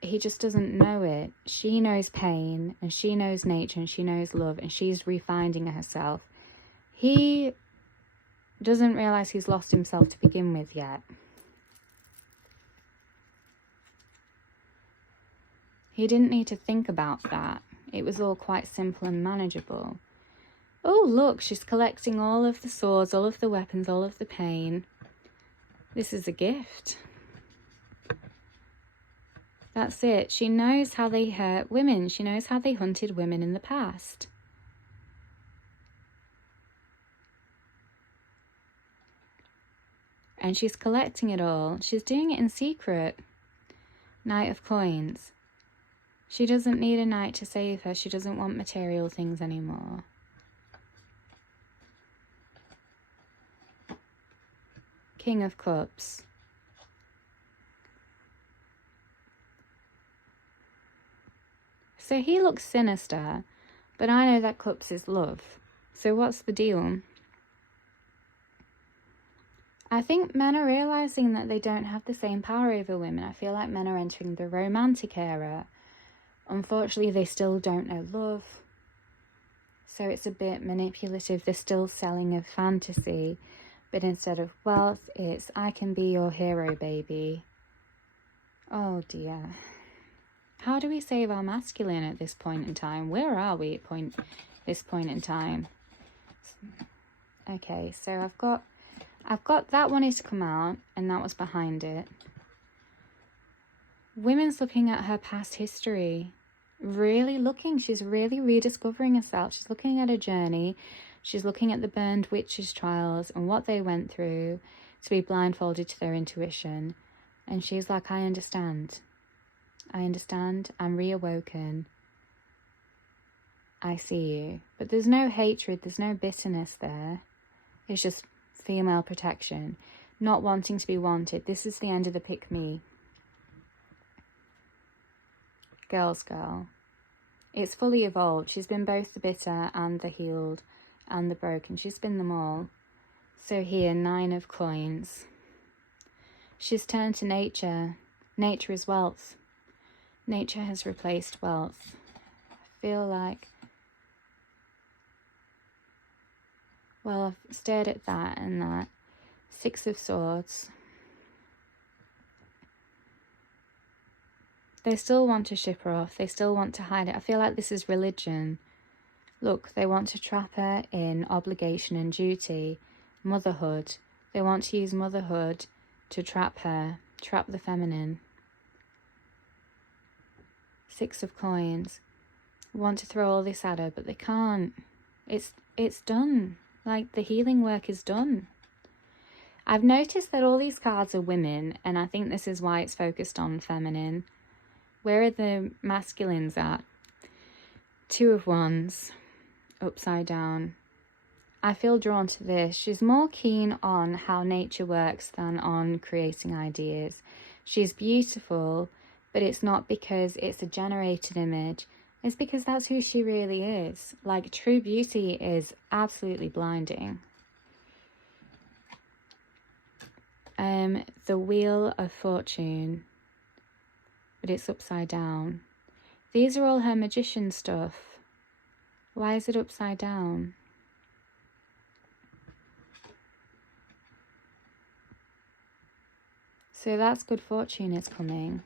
He just doesn't know it. She knows pain. And she knows nature. And she knows love. And she's refinding herself. He doesn't realise he's lost himself to begin with yet. He didn't need to think about that. It was all quite simple and manageable. Oh, look, she's collecting all of the swords, all of the weapons, all of the pain. This is a gift. That's it. She knows how they hurt women. She knows how they hunted women in the past. And she's collecting it all. She's doing it in secret. Knight of Coins. She doesn't need a knight to save her. She doesn't want material things anymore. King of Cups. So he looks sinister, but I know that Cups is love. So what's the deal? I think men are realising that they don't have the same power over women. I feel like men are entering the romantic era. Unfortunately, they still don't know love. So it's a bit manipulative. They're still selling a fantasy. But instead of wealth, it's I can be your hero, baby. Oh dear. How do we save our masculine at this point in time? Where are we at this point in time? Okay, so I've got that wanted to come out, and that was behind it. Women's looking at her past history. Really looking. She's really rediscovering herself. She's looking at her journey. She's looking at the burned witches' trials and what they went through to be blindfolded to their intuition. And she's like, I understand. I understand. I'm reawoken. I see you. But there's no hatred. There's no bitterness there. It's just female protection. Not wanting to be wanted. This is the end of the pick me. Girl's girl. It's fully evolved. She's been both the bitter and the healed and the broken. She's been them all. So here, 9 of Coins. She's turned to nature. Nature is wealth. Nature has replaced wealth. I feel like... Well, I've stared at that and that. 6 of Swords. They still want to ship her off. They still want to hide it. I feel like this is religion. Look, they want to trap her in obligation and duty. Motherhood. They want to use motherhood to trap her. Trap the feminine. 6 of Coins. Want to throw all this at her, but they can't. It's done. Like, the healing work is done. I've noticed that all these cards are women, and I think this is why it's focused on feminine. Where are the masculines at? 2 of Wands, upside down. I feel drawn to this. She's more keen on how nature works than on creating ideas. She's beautiful, but it's not because it's a generated image. It's because that's who she really is. Like, true beauty is absolutely blinding. The Wheel of Fortune, but it's upside down. These are all her magician stuff. Why is it upside down? So that's good fortune is coming.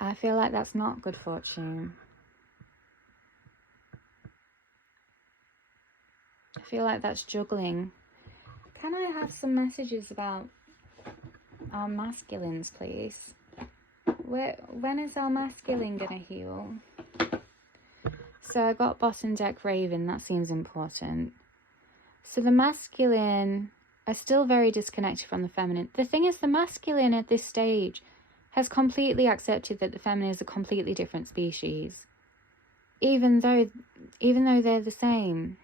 I feel like that's not good fortune. I feel like that's juggling. Can I have some messages about our masculines, please? When is our masculine gonna heal? So I got bottom deck Raven, that seems important. So the masculine are still very disconnected from the feminine. The thing is, the masculine at this stage has completely accepted that the feminine is a completely different species. Even though they're the same.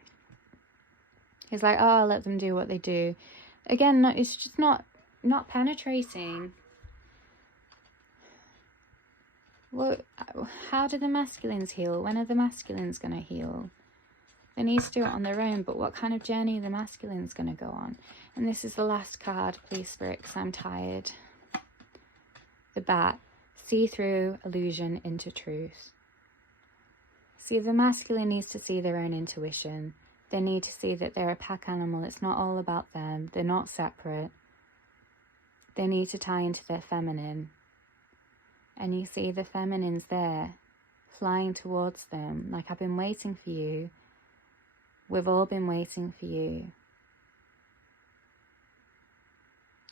He's like, oh, I'll let them do what they do. Again, it's just not penetrating. Well, how do the masculines heal? When are the masculines going to heal? They need to do it on their own, but what kind of journey are the masculines going to go on? And this is the last card, please, Spirit, because I'm tired. The Bat. See through illusion into truth. See, the masculine needs to see their own intuition. They need to see that they're a pack animal. It's not all about them. They're not separate. They need to tie into their feminine. And you see the feminine's there, flying towards them. Like, I've been waiting for you. We've all been waiting for you.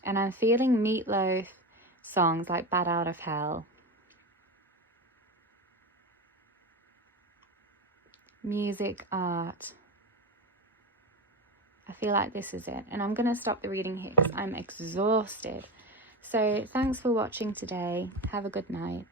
And I'm feeling Meatloaf songs like Bad Out of Hell. Music, art. I feel like this is it. And I'm going to stop the reading here because I'm exhausted. So thanks for watching today. Have a good night.